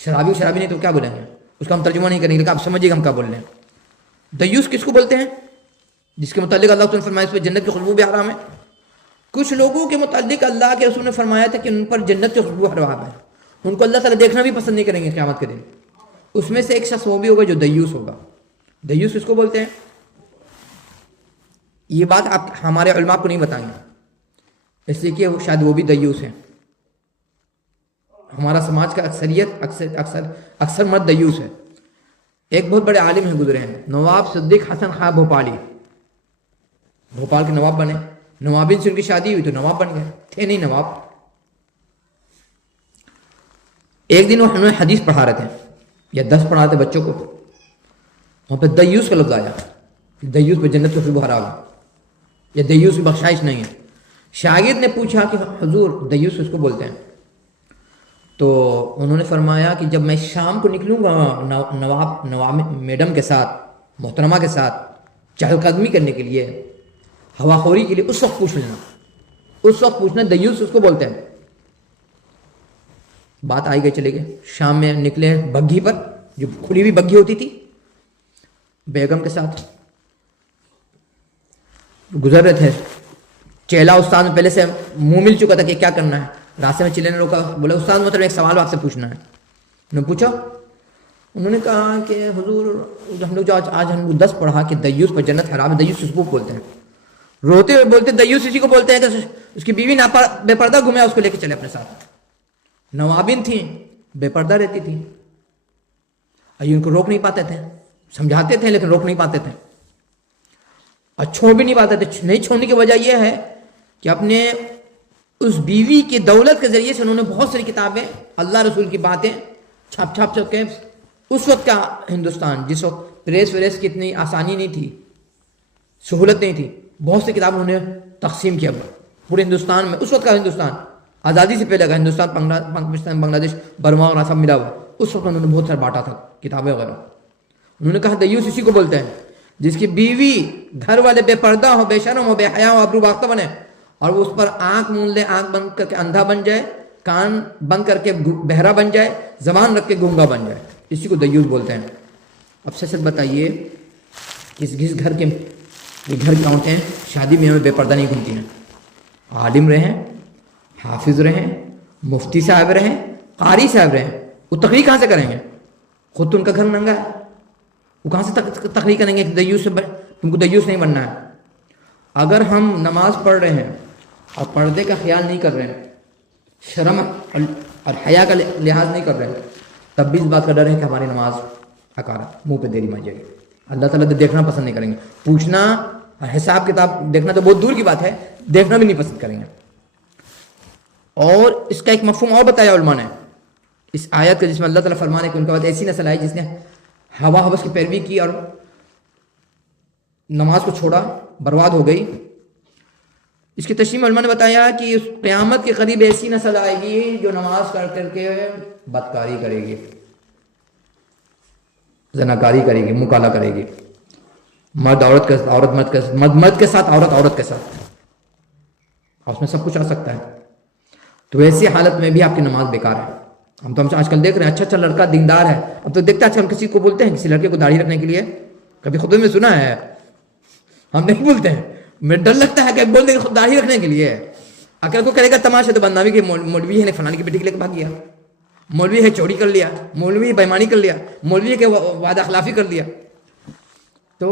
شرابی نہیں تو کیا بولیں گے؟ اس کا ہم ترجمہ نہیں کریں گے، لیکن آپ سمجھیے گا ہم کیا بول رہے ہیں. دیوس کس کو بولتے ہیں؟ جس کے متعلق اللہ تعالیٰ نے فرمایا اس پہ جنت کی خوشبو بھی حرام ہے. کچھ لوگوں کے متعلق اللہ کے رسول نے فرمایا تھا کہ ان پر جنت کی خوشبو حرام ہے، ان کو اللہ تعالیٰ دیکھنا بھی پسند نہیں کریں گے قیامت کے دن. اس میں سے ایک شخص وہ بھی ہوگا جو دیوس ہوگا. دیوس کس کو بولتے ہیں؟ یہ بات آپ ہمارے علماء کو نہیں بتائیں گے، اس لیے کہ شاید وہ بھی دیوس ہیں. ہمارا سماج کا اکثریت اکثر مرد دیوس ہے. ایک بہت بڑے عالم ہیں گزرے ہیں، نواب صدیق حسن خان بھوپالی، بھوپال کے نواب بنے. نوابین سے ان کی شادی ہوئی تو نواب بن گئے، تھے نہیں نواب. ایک دن وہ ہمیں حدیث پڑھا رہے تھے یا 10 پڑھا رہے تھے بچوں کو، وہاں پہ دیوس کا لفظ آیا. دیوس پہ جنت کی خوشبو حرام ہے یا دیوس کی بخشائش نہیں ہے. شاگرد نے پوچھا کہ حضور دیوس اس کو بولتے ہیں؟ تو انہوں نے فرمایا کہ جب میں شام کو نکلوں گا نواب میڈم کے ساتھ، محترمہ کے ساتھ چہل قدمی کرنے کے لیے، ہوا خوری کے لیے، اس وقت پوچھنا دیوس اس کو بولتے ہیں. بات آئی گئی چلے گئے. شام میں نکلے بگھی پر، جو کھلی ہوئی بگھی ہوتی تھی، بیگم کے ساتھ گزر رہے تھے. چیلا استاد میں پہلے سے منہ مل چکا تھا کہ کیا کرنا ہے. راستے میں چلے نے روکا، بولا استاد مطلب ایک سوال آپ سے پوچھنا ہے. انہوں نے پوچھا. انہوں نے کہا کہ حضور ہم لوگ جو آج ہم 10 پڑھا کہ دیوس پر جنت حرام ہے، دیوس اس کو بولتے ہیں. روتے ہوئے بولتے دیوس اسی کو بولتے ہیں کہ اس کی بیوی بے پردہ گھومے، اس کو لے کے چلے اپنے ساتھ. نوابین تھیں، بے پردہ رہتی تھی، ان کو روک نہیں پاتے تھے. سمجھاتے تھے لیکن روک نہیں پاتے تھے اور چھوڑ بھی نہیں پاتے تھے. نہیں چھوڑنے کی وجہ یہ ہے کہ اپنے اس بیوی کی دولت کے ذریعے سے انہوں نے بہت ساری کتابیں، اللہ رسول کی باتیں چھاپ کے، اس وقت کا ہندوستان جس وقت پریس کی اتنی آسانی نہیں تھی، سہولت نہیں تھی، بہت سی کتابیں انہوں نے تقسیم کیا پورے ہندوستان میں. اس وقت کا ہندوستان آزادی سے پہلے کا ہندوستان، پاکستان، بنگلہ دیش، برما اور سب ملا ہوا، اس وقت انہوں نے بہت سارا بانٹا تھا کتابیں وغیرہ. انہوں نے کہا دیوس اسی کو بولتے ہیں جس کی بیوی گھر والے بے پردہ ہو، بے شرم ہو، بے حیا ہو، ابرو باختہ بنے اور وہ اس پر آنکھ مون لے، آنکھ بند کر کے اندھا بن جائے، کان بند کر کے بہرا بن جائے، زبان رکھ کے گونگا بن جائے، اسی کو دیوس بولتے ہیں. اب سچ بتائیے کس گھر کے گھر کی عورتیں شادی میں بے پردہ نہیں گھومتی ہیں؟ عالم رہیں، حافظ رہیں، مفتی صاحب رہیں، قاری صاحب رہیں، وہ تقریر کہاں سے کریں گے؟ خود تو ان کا گھر ننگا ہے، وہ کہاں سے تقریر کریں گے کہ دیوس سے تم کو دیوس نہیں بننا ہے. اگر ہم نماز پڑھ رہے ہیں اور پردے کا خیال نہیں کر رہے ہیں، شرم اور حیا کا لحاظ نہیں کر رہے ہیں، تب بھی اس بات کا ڈر ہے کہ ہماری نماز اکارا منہ پہ دیری مچ جائے گی. اللہ تعالیٰ تو دیکھنا پسند نہیں کریں گے. پوچھنا اور حساب کتاب دیکھنا تو بہت دور کی بات ہے، دیکھنا بھی نہیں پسند کریں گے. اور اس کا ایک مفہوم اور بتایا علماء نے اس آیت کا، جس میں اللہ تعالیٰ فرمانے کہ ان کے بعد ایسی نسل آئی جس نے ہوا ہوس کی پیروی کی اور نماز کو چھوڑا، برباد ہو گئی. اس کی تشریح میں علماء نے بتایا کہ اس قیامت کے قریب ایسی نسل آئے گی جو نماز کر کر کے بدکاری کرے گی، زناکاری کرے گی، مکالہ کرے گی، مرد عورت کے مرد کے ساتھ، عورت کے ساتھ، اور اس میں سب کچھ آ سکتا ہے۔ تو ایسی حالت میں بھی آپ کی نماز بیکار ہے۔ ہم آج کل دیکھ رہے ہیں اچھا لڑکا دیندار ہے، اب تو دیکھتے ہیں آج کل کسی کو بولتے ہیں کسی لڑکے کو داڑھی رکھنے کے لیے، کبھی خطبے میں سنا ہے؟ ہم نہیں بولتے ہیں، مجھے ڈر لگتا ہے کہ بول دیں کہ داڑھی رکھنے کے لیے، اگر کو کرے گا تماشا تو بدنامی کہ مولوی ہے فلانی کی بیٹی کے لے کے بھاگ گیا، مولوی ہے چوری کر لیا، مولوی ہے بےمانی کر لیا، مولوی ہے کہ وعدہ خلافی کر لیا۔ تو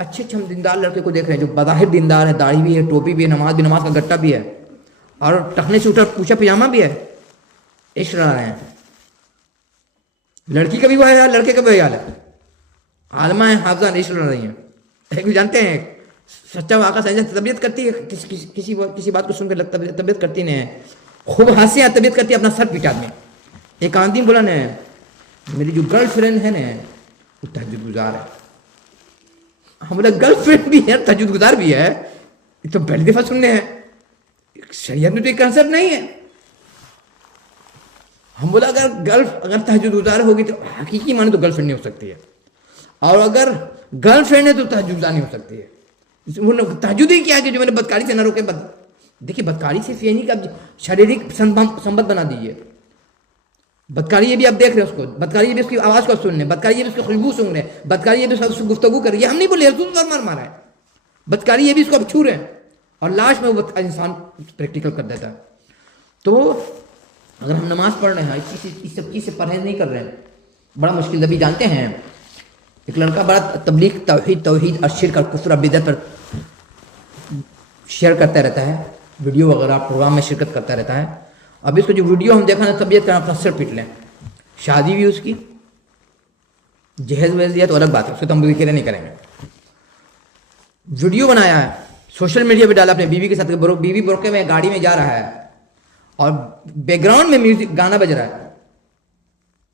اچھے ہم دیندار لڑکے کو دیکھ رہے ہیں جو بظاہر دیندار ہے، داڑھی بھی ہے، ٹوپی بھی ہے، نماز کا گٹا بھی ہے، اور ٹخنے سے پوچھا پجامہ بھی ہے، عشق رہا رہے ہیں۔ لڑکی کا بھی وہ حال، لڑکے کا بھی حال ہے، عالمہ ہیں، حافظہ عشق رہ رہی ہیں۔ ایک جانتے ہیں سچا واقعہ سمجھا، طبیعت کرتی ہے کسی بات کو سن کر طبیعت کرتی نہیں ہے، خوب ہنسی ہے، طبیعت کرتی ہے اپنا سر پیٹا میں۔ ایک آدمی بولا نا میری جو گرل فرینڈ ہے نا وہ تہجد گزار ہے۔ ہم بولا گرل فرینڈ بھی ہے تہجد گزار بھی ہے، یہ تو پہلی دفعہ سننے ہیں، شریعت میں تو یہ کنسپٹ نہیں ہے۔ ہم بولا اگر تہجد گزار ہوگی تو حقیقی معنی تو گرل فرینڈ نہیں ہو سکتی ہے، اور اگر گرل فرینڈ ہے تو تہجد گزار نہیں ہو سکتی ہے۔ تہجد ہی کیا کہ جو میں نے بدکاری سے نہ روکے۔ دیکھیے بدکاری صرف یہ نہیں کہ اب شاریرک سمبت بنا دیجیے، بدکاری یہ بھی آپ دیکھ رہے ہیں اس کو، بدکاری یہ بھی اس کی آواز کو سن رہے ہیں، بدکاری یہ بھی اس کی خوشبو سن رہے ہیں، بدکاری یہ بھی اس کی گفتگو کر رہی ہے۔ ہم نہیں بولے رسول اللہ مار ہے، بدکاری یہ بھی اس کو اب چھو رہے ہیں، اور لاش میں وہ انسان پریکٹیکل کر دیتا ہے۔ تو اگر ہم نماز پڑھ رہے ہیں اس سب چیز سے پرہیز نہیں کر رہے ہیں، بڑا مشکل۔ ابھی جانتے ہیں ایک لڑکا بڑا تبلیغ توحید اور شرک اور کفر اور بدعت پر شیئر کرتا رہتا ہے، ویڈیو وغیرہ پروگرام میں شرکت کرتا رہتا ہے۔ اب اس کو جو ویڈیو ہم دیکھا نا طبیعت کا اپنا سر پیٹ لیں، شادی بھی اس کی، جہیز وہیز دیا تو الگ بات ہے، اس کو تو ہم ذکر نہیں کریں گے۔ ویڈیو بنایا ہے، سوشل میڈیا پہ ڈالا اپنے بیوی کے ساتھ، بیوی برقعے میں گاڑی میں جا رہا ہے اور بیک گراؤنڈ میں میوزک گانا بج رہا ہے۔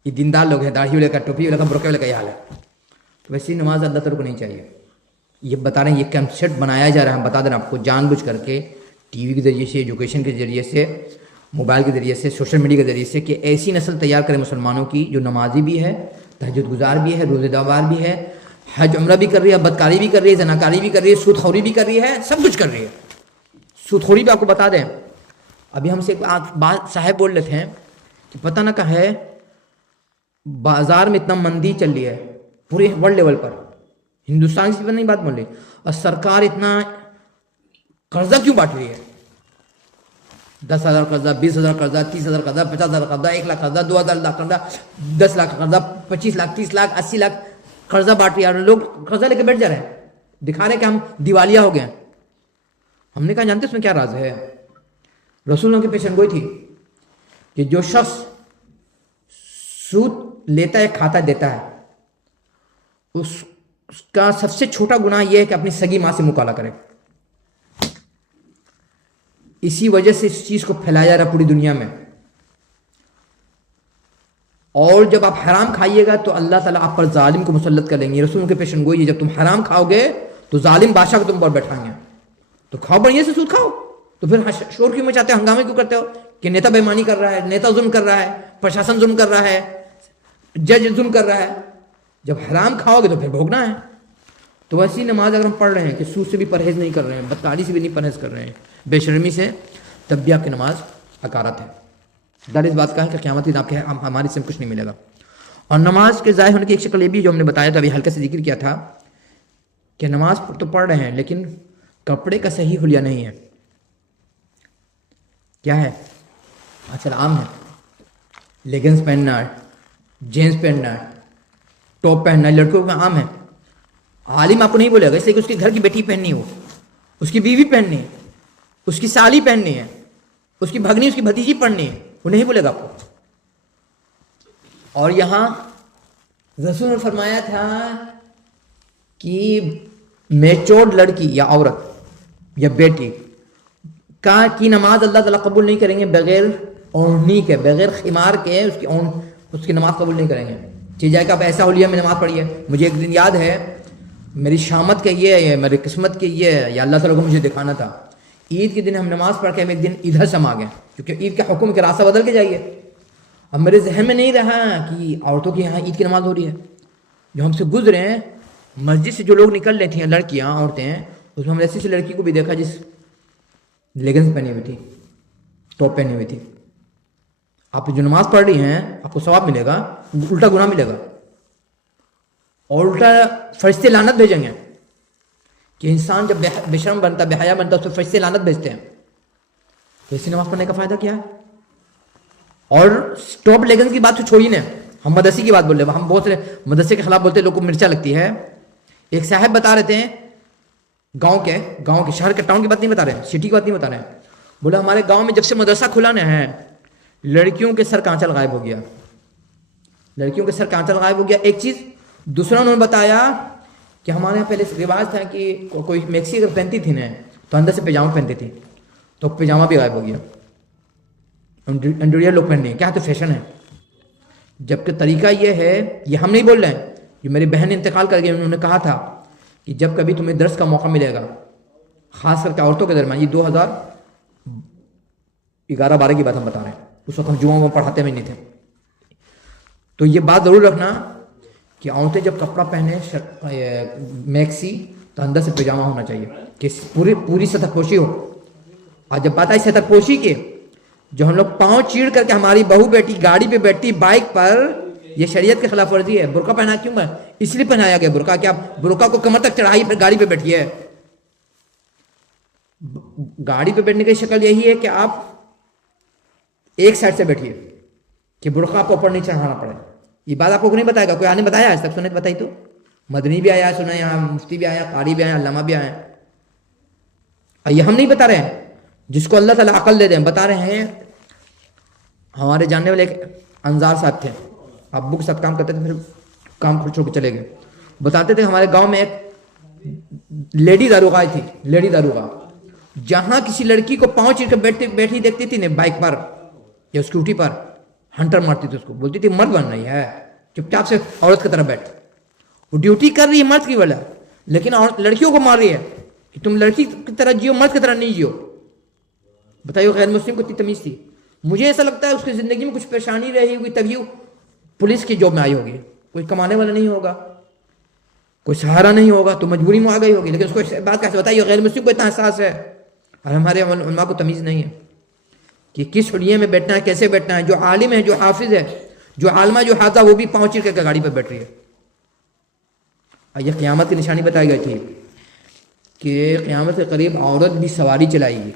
یہ دیندار لوگ ہیں، داڑھی والے کا، ٹوپی والے کا، برقعے والے کا یہ حال ہے۔ تو ویسی نماز اللہ تعالیٰ کو نہیں چاہیے۔ یہ بتا رہے ہیں یہ کنسپٹ بنایا جا رہا ہے، ہم بتا دیں آپ کو جان بوجھ کر کے، ٹی وی کے ذریعے سے، ایجوکیشن کے ذریعے سے، موبائل کے ذریعے سے، سوشل میڈیا کے ذریعے سے، کہ ایسی نسل تیار کرے مسلمانوں کی جو نمازی بھی ہے، تہجد گزار بھی ہے، روزہ دار بھی ہے، حج عمرہ بھی کر رہی ہے، بدکاری بھی کر رہی ہے، زناکاری بھی کر رہی ہے، سود خوری بھی کر رہی ہے، سب کچھ کر رہی ہے۔ سود خوری بھی آپ کو بتا دیں، ابھی ہم سے ایک بات صاحب بول رہے تھے کہ پتہ نہ کہا ہے بازار میں اتنا مندی چل رہی ہے پورے ورلڈ لیول پر، ہندوستان کی نہیں بات بول رہی، اور سرکار اتنا قرضہ کیوں بانٹ رہی ہے؟ 10,000 قرضہ، 20,000 قرضہ، 30,000 قرضہ، 50,000 قرضہ، 1 لاکھ قرضہ، 2,000 قرضہ، 10 لاکھ قرضہ، 25 لاکھ، 30 لاکھ، 80 لاکھ قرضہ بانٹ رہی ہے، اور لوگ قرضہ لے کے بیٹھ جا رہے ہیں، دکھا رہے ہیں کہ ہم دیوالیہ ہو گئے۔ ہم نے کہا جانتے اس میں کیا راز ہے؟ رسولوں کی پیشن گوئی تھی کہ جو شخص سود لیتا ہے، کھاتا دیتا ہے، اس کا سب سے چھوٹا گناہ یہ ہے کہ اپنی سگی ماں سے مکالہ کرے۔ اسی وجہ سے اس چیز کو پھیلایا جا رہا پوری دنیا میں، اور جب آپ حرام کھائیے گا تو اللہ تعالیٰ آپ پر ظالم کو مسلط کر لیں گے۔ رسولوں کے پیشن گوئی ہے جب تم حرام کھاؤ گے تو ظالم بادشاہ کو تم پر بیٹھائیں گے، تو کھاؤ بڑھیا سے سود کھاؤ، تو پھر شور کیوں مچاتے ہو، ہنگامے کیوں کرتے ہو کہ نیتا بےمانی کر رہا ہے، نیتا ظلم کر رہا ہے، پرشاسن ظلم کر رہا ہے، جج ظلم کر رہا ہے۔ جب حرام کھاؤ گے تو پھر بھوگنا ہے۔ تو ویسی نماز اگر ہم پڑھ رہے ہیں کہ سود سے بھی پرہیز نہیں کر رہے ہیں، بدکاری سے بھی نہیں پرہیز کر رہے ہیں، بے شرمی سے، تب بھی آپ کی نماز حقارت ہے۔ ڈر اس بات کا ہے کہ قیامت کے دن آپ کے ہمارے سے کچھ نہیں ملے گا۔ اور نماز کے ضائع ہونے کی ایک شکل یہ بھی جو ہم نے بتایا تھا، ابھی ہلکے سے ذکر کیا تھا، کہ نماز تو پڑھ رہے ہیں لیکن کپڑے کا صحیح حلیہ نہیں ہے۔ کیا ہے؟ آج کل عام ہے لیگنز پہننا ہے، جینس پہننا ہے، ٹاپ پہننا ہے، لڑکوں کا عام ہے۔ عالم آپ کو نہیں بولے گا، اس لیے کہ اس کے گھر کی بیٹی پہننی ہو، اس کی بیوی پہننی ہے، اس کی سالی پہننی ہے، اس کی بھگنی، اس کی بھتیجی پہننی ہے، وہ نہیں بولے گا آپ کو۔ اور یہاں رسول نے فرمایا تھا کہ میچور لڑکی یا عورت یا بیٹی کی نماز اللہ تعالیٰ قبول نہیں کریں گے بغیر اوڑھنی کے، بغیر خمار کے، اس کی نماز قبول نہیں کریں گے۔ چیز جائے کہ آپ ایسا حلیہ میں نماز پڑھی ہے۔ مجھے ایک دن یاد ہے، میری شامت کا یہ ہے، میری قسمت کے یہ ہے، یا اللہ تعالیٰ کو مجھے دکھانا تھا، عید کے دن ہم نماز پڑھ کے ہم ایک دن ادھر سے ہم آ گئے کیونکہ عید کے حکم کا راستہ بدل کے جائیے. اب میرے ذہن میں نہیں رہا کہ عورتوں کے یہاں عید کی نماز ہو رہی ہے. جو ہم سے گزرے ہیں مسجد سے جو لوگ نکل رہے تھے لڑکیاں عورتیں, اس میں ہم ایسی سی لڑکی کو بھی دیکھا جس لیگنس پہنی ہوئی تھی, ٹاپ پہنی ہوئی تھی. آپ جو نماز پڑھ رہی ہیں آپ کو ثواب ملے گا, الٹا گناہ ملے گا, اور الٹا فرشتے لعنت بھیجیں گے کہ انسان جب بے شرم بنتا, بے حیا بنتا, اس پہ فرشتے لعنت بھیجتے ہیں. تو ایسی نماز پڑھنے کا فائدہ کیا ہے؟ اور ٹاپ لیگنس کی بات تو چھوڑی نا, ہم مدرسے کی بات بول رہے ہیں. ہم بہت سے مدرسے کے خلاف بولتے ہیں, لوگوں کو مرچا لگتی ہے. ایک صاحب بتا رہے تھے گاؤں کے شہر کے ٹاؤن کی بات نہیں بتا رہے ہیں, سٹی کی بات نہیں بتا رہے ہیں. بولا ہمارے گاؤں میں جب سے مدرسہ کھلا نا ہے, لڑکیوں کے سر کانچل غائب ہو گیا. لڑکیوں کے سر کانچل غائب ہو گیا, ایک چیز. دوسرا انہوں نے بتایا کہ ہمارے یہاں پہلے رواج تھا کہ کوئی میکسی اگر پہنتی تھی نا تو اندر سے پیجامہ پہنتی تھی, تو پیجامہ بھی غائب ہو گیا. انڈوریا لوگ پہننے ہیں, کیا تو فیشن ہے. جبکہ طریقہ یہ ہے, یہ ہم نہیں بول رہے ہیں, جو میری بہن نے انتقال کر گئی انہوں نے کہا تھا کہ جب کبھی تمہیں درس کا موقع ملے گا, خاص کر کے عورتوں کے درمیان, یہ 2011-12 کی بات ہم بتا رہے ہیں, اس وقت ہم جمعہ پڑھاتے میں نہیں تھے, تو یہ بات ضرور رکھنا کہ عورتیں جب کپڑا پہنے میکسی تو اندر سے پیجامہ ہونا چاہیے کہ پوری سطح پوشی ہو. اور جب بات آئی سطح پوشی کی, جو ہم لوگ پاؤں چیڑ کر کے ہماری بہو بیٹی گاڑی پہ بیٹھتی بائک پر, یہ شریعت کے خلاف ورزی ہے. برقع پہنا کیوں ہے؟ اس لیے پہنایا گیا برقع کہ آپ برقع کو کمر تک چڑھائی پھر گاڑی پہ بیٹھیے. گاڑی پہ بیٹھنے کی شکل یہی ہے کہ آپ ایک سائڈ سے بیٹھیے کہ برقع آپ کو اوپر نہیں چڑھانا پڑے. یہ بات آپ کو نہیں بتائے گا, کوئی آنے بتایا آج تک؟ سنت بتائی تو مدنی بھی آیا, سنا یہاں مفتی بھی آیا, قاری بھی آیا, علامہ بھی آیا. یہ ہم نہیں بتا رہے ہیں, جس کو اللہ تعالیٰ عقل دے دیں بتا رہے ہیں. ہمارے جاننے والے ایک انصار صاحب تھے, ابو کے ساتھ کام کرتے تھے, پھر کام چھوڑ کے چلے گئے. بتاتے تھے ہمارے گاؤں میں ایک لیڈی داروغہ تھی, لیڈی داروغہ, جہاں کسی لڑکی کو پاؤں چیر کر بیٹھی دیکھتی تھی نا بائک پر یا اسکوٹی پر, ہنٹر مارتی تھی اس کو, بولتی تھی مرد بن رہی ہے, چپ چاپ سے عورت کی طرح بیٹھ. وہ ڈیوٹی کر رہی ہے مرد کی وجہ, لیکن لڑکیوں کو مار رہی ہے کہ تم لڑکی کی طرح جیو, مرد کی طرح نہیں جیو. بتائیے غیر مسلم کو اتنی تمیز تھی. مجھے ایسا لگتا ہے اس کی زندگی میں کچھ پریشانی رہی ہوگی, تبھی پولیس کی جاب میں آئی ہوگی. کوئی کمانے والا نہیں ہوگا, کوئی سہارا نہیں ہوگا, تو مجبوری میں آ گئی ہوگی. لیکن اس کو بات کیسے بتائیے غیر مسلم کو اتنا احساس ہے, اور ہمارے علماء کو تمیز نہیں ہے کہ کس حلیے میں بیٹھنا ہے, کیسے بیٹھنا ہے. جو عالم ہے, جو حافظ ہے, جو عالمہ, جو حافظہ, وہ بھی پاؤں چیر کر کے گاڑی پہ بیٹھ رہی ہے. یہ قیامت کی نشانی بتائی گئی تھی کہ قیامت کے قریب عورت بھی سواری چلائے گی.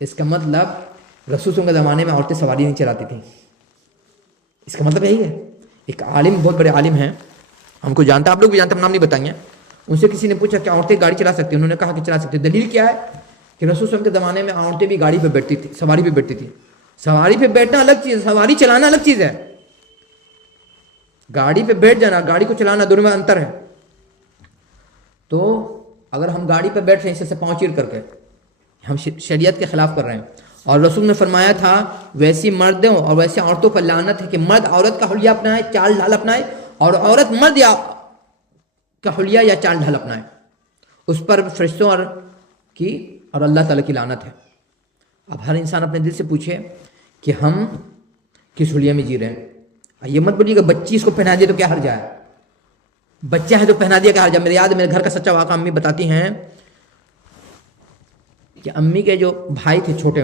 اس کا مطلب رسول کے زمانے میں عورتیں سواری نہیں چلاتی تھیں. اس کا مطلب یہی ہے. ایک عالم, بہت بڑے عالم ہیں, ہم کو جانتا, آپ لوگ بھی جانتے, ہم نام نہیں بتائیں گے. ان سے کسی نے پوچھا کہ عورتیں گاڑی چلا سکتی ہیں؟ انہوں نے کہا کہ چلا سکتی. دلیل کیا ہے کہ رسول کے زمانے میں عورتیں بھی گاڑی پہ بیٹھتی تھی, سواری پہ بیٹھتی تھی. سواری پہ بیٹھنا الگ چیز, سواری چلانا الگ چیز ہے. گاڑی پہ بیٹھ جانا, گاڑی کو چلانا, دونوں میں انتر ہے. تو اگر ہم گاڑی پہ بیٹھ رہے ہیں اسے پاؤں چیر کر کے, ہم شریعت کے خلاف کر رہے ہیں. اور رسول نے فرمایا تھا ویسی مردوں اور ویسے عورتوں پر لعنت ہے کہ مرد عورت کا حلیہ اپنائے, چال ڈھال اپنائے, اور عورت مرد کا حلیہ یا چال ڈھال اپنائے. اس پر فرشتوں اور اللہ تعالیٰ کی لعنت ہے. اب ہر انسان اپنے دل سے پوچھے کہ ہم کس حلیہ میں جی رہے ہیں. یہ مت بولیے کہ بچی اس کو پہنا دے تو کیا حرج ہے, بچہ ہے تو پہنا دیا کیا حرج ہے. میرے یاد ہے, میرے گھر کا سچا واقعہ امی بتاتی ہیں کہ امی کے جو بھائی تھے چھوٹے,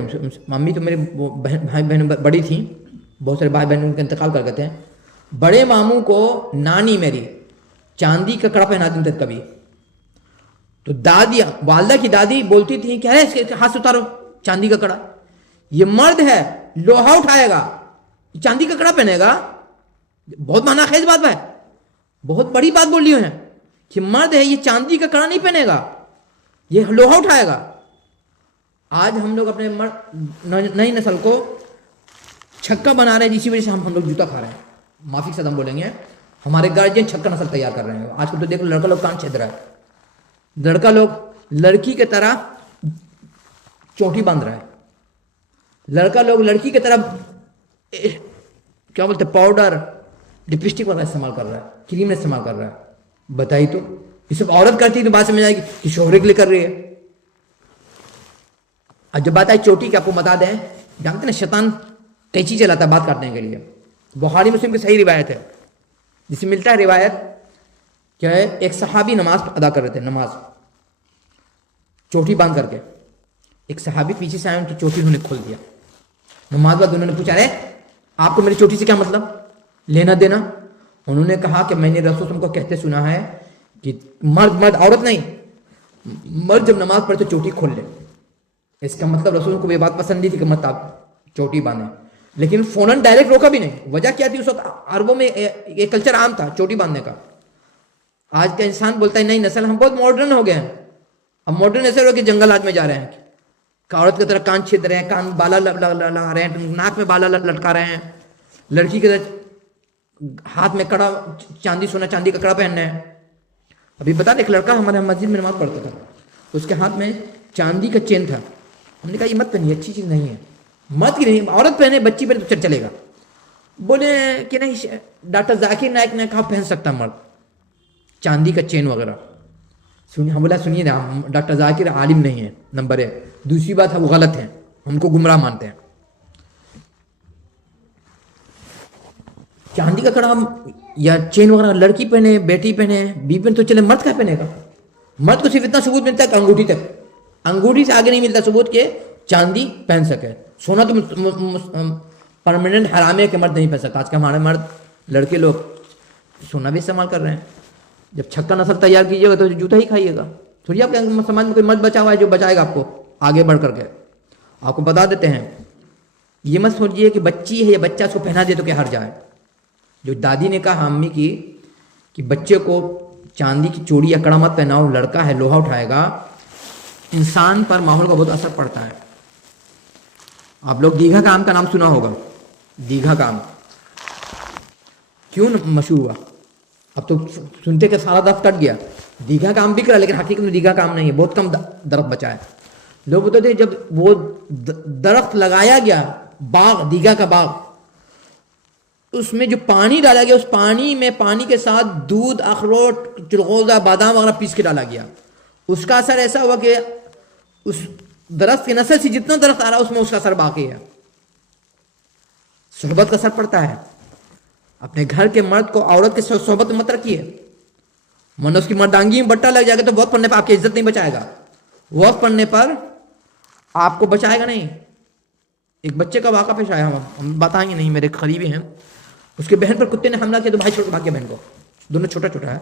امی تو میرے بھائی بہن بڑی تھیں, بہت سارے بھائی بہن ان کا انتقال کر گئے تھے. بڑے ماموں کو نانی میری چاندی کا کڑا پہنا دیتے کبھی, تو دادی, والدہ کی دادی بولتی تھی کہ ارے اس کے ہاتھ سے اتارو چاندی کا کڑا, یہ مرد ہے لوہا اٹھائے گا, چاندی کا کڑا پہنے گا. بہت معنی خیز بات ہے, بہت بڑی بات بول رہی ہیں کہ مرد ہے, یہ چاندی کا کڑا نہیں پہنے گا, یہ لوہا اٹھائے گا. آج ہم لوگ اپنے نئی نسل کو چھکا بنا رہے ہیں, اسی وجہ سے ہم لوگ جوتا کھا رہے ہیں. معافی کے ساتھ ہم بولیں گے, ہمارے گارجین چھکا نسل تیار کر رہے ہیں. آج کل تو دیکھ لو لڑکا لوگ کان چھید رہا ہے, لڑکا لوگ لڑکی کی طرح چوٹی باندھ رہا ہے, لڑکا لوگ لڑکی کی طرح کیا بولتے پاؤڈر لپسٹک وغیرہ استعمال کر رہا ہے, کریم استعمال کر رہا ہے. بتائی تو یہ سب عورت کرتی ہے تو بات سمجھ آئے گی کہ شوہر کے لیے کر رہی ہے. اب جب بات آئی چوٹی کی، آپ کو بتا دیں، جانتے ہیں نا شیطان قینچی چلاتا ہے بات کرنے کے لیے. بخاری مسلم کی صحیح روایت ہے جس میں ملتا ہے روایت کہ ایک صحابی نماز ادا کر رہے تھے، نماز چوٹی باندھ کر کے. ایک صحابی پیچھے سے آئے، ان کی چوٹی انہوں نے کھول دیا. نماز بعد انہوں نے پوچھا، رہے آپ کو میری چوٹی سے کیا مطلب، لینا دینا؟ انہوں نے کہا کہ میں نے رسول اللہ کو کہتے سنا ہے کہ مرد عورت نہیں، مرد جب نماز پڑھے تو چوٹی کھول لے. اس کا مطلب رسول کو یہ بات پسند نہیں تھی کہ مت آپ چوٹی باندھیں، لیکن فوراً ڈائریکٹ روکا بھی نہیں. وجہ کیا تھی؟ اس وقت عربوں میں یہ کلچر عام تھا چوٹی باندھنے کا. آج کا انسان بولتا ہے نئی نسل ہم بہت ماڈرن ہو گئے ہیں. اب ماڈرن ایسے ہو کہ جنگل آج میں جا رہے ہیں، عورت کی طرح کان چھید رہے ہیں، کان بالا لگا رہے ہیں، ناک میں بالا لٹکا رہے ہیں، لڑکی کی طرح ہاتھ میں کڑا چاندی سونا چاندی کا کڑا پہننا ہے. ابھی بتا ایک لڑکا ہمارے مسجد میں نماز پڑھتا تھا، اس کے ہاتھ میں چاندی کا چین تھا. ہم نے کہا یہ مت پہنیے، اچھی چیز نہیں ہے، مت کی نہیں، عورت پہنے بچی پہنے تو چلے گا. بولے کہ نہیں، ڈاکٹر ذاکر نائک نے کہا پہن سکتا مرد چاندی کا چین وغیرہ. ہم بولا سنیے نا، ڈاکٹر ذاکر عالم نہیں ہے نمبر 1، دوسری بات ہے وہ غلط ہیں، ہم کو گمراہ مانتے ہیں. چاندی کا کڑا یا چین وغیرہ لڑکی پہنے، بیٹی پہنے، بیوی پہنے تو چلے، مرد کیا پہنے گا؟ مرد کو صرف اتنا ثبوت ملتا ہے کہ انگوٹھی تک، انگوٹھی سے آگے نہیں ملتا ثبوت کہ چاندی پہن سکے. سونا تو پرماننٹ حرام ہے کہ مرد نہیں پہن سکتا. آج کے ہمارے مرد لڑکے لوگ سونا بھی استعمال کر رہے ہیں. جب چھکا نسل تیار کیجیے گا تو جوتا ہی کھائیے گا. تھوڑی آپ کے سماج میں کوئی مرد بچا ہوا ہے جو بچائے گا آپ کو آگے بڑھ کر کے. آپ کو بتا دیتے ہیں، یہ مت سوچیے کہ بچی ہے یا بچہ اس کو پہنا دے تو کہ ہر جائے. جو دادی نے کہا امی کی کہ بچے کو چاندی کی چوڑی یا کڑا مت پہناؤ، لڑکا ہے لوہا اٹھائے گا، انسان پر ماحول کا بہت اثر پڑتا ہے. آپ لوگ دیگھا کام کا نام سنا ہوگا. دیگھا کام کیوں مشہور ہوا؟ اب تو سنتے کہ سارا درخت کٹ گیا. دیگھا کام بک رہا ہے لیکن حقیقت میں دیگھا کام نہیں ہے، بہت کم درخت بچا ہے. لوگ بولتے تھے جب وہ درخت لگایا گیا، باغ دیگھا کا باغ، اس میں جو پانی ڈالا گیا، اس پانی میں پانی کے ساتھ دودھ، اخروٹ، چلغوزہ، بادام وغیرہ پیس کے ڈالا گیا. اس کا اثر ایسا ہوا کہ اس درخت کی نسل سے جتنا درخت آ رہا اس میں اس کا اثر باقی ہے. صحبت کا اثر پڑتا ہے. اپنے گھر کے مرد کو عورت کے صحبت مت رکھیے، ورنہ اس کی مردانگی میں بٹا لگ جائے گا تو وقت پڑنے پر آپ کی عزت نہیں بچائے گا، وقت پڑنے پر آپ کو بچائے گا نہیں. ایک بچے کا واقعہ پیش آیا، ہم بتائیں گے نہیں، میرے قریبی ہیں، اس کے بہن پر کتے نے حملہ کیا تو بھائی چھوڑ کے بھاگ گیا بہن کو. دونوں چھوٹا چھوٹا ہے.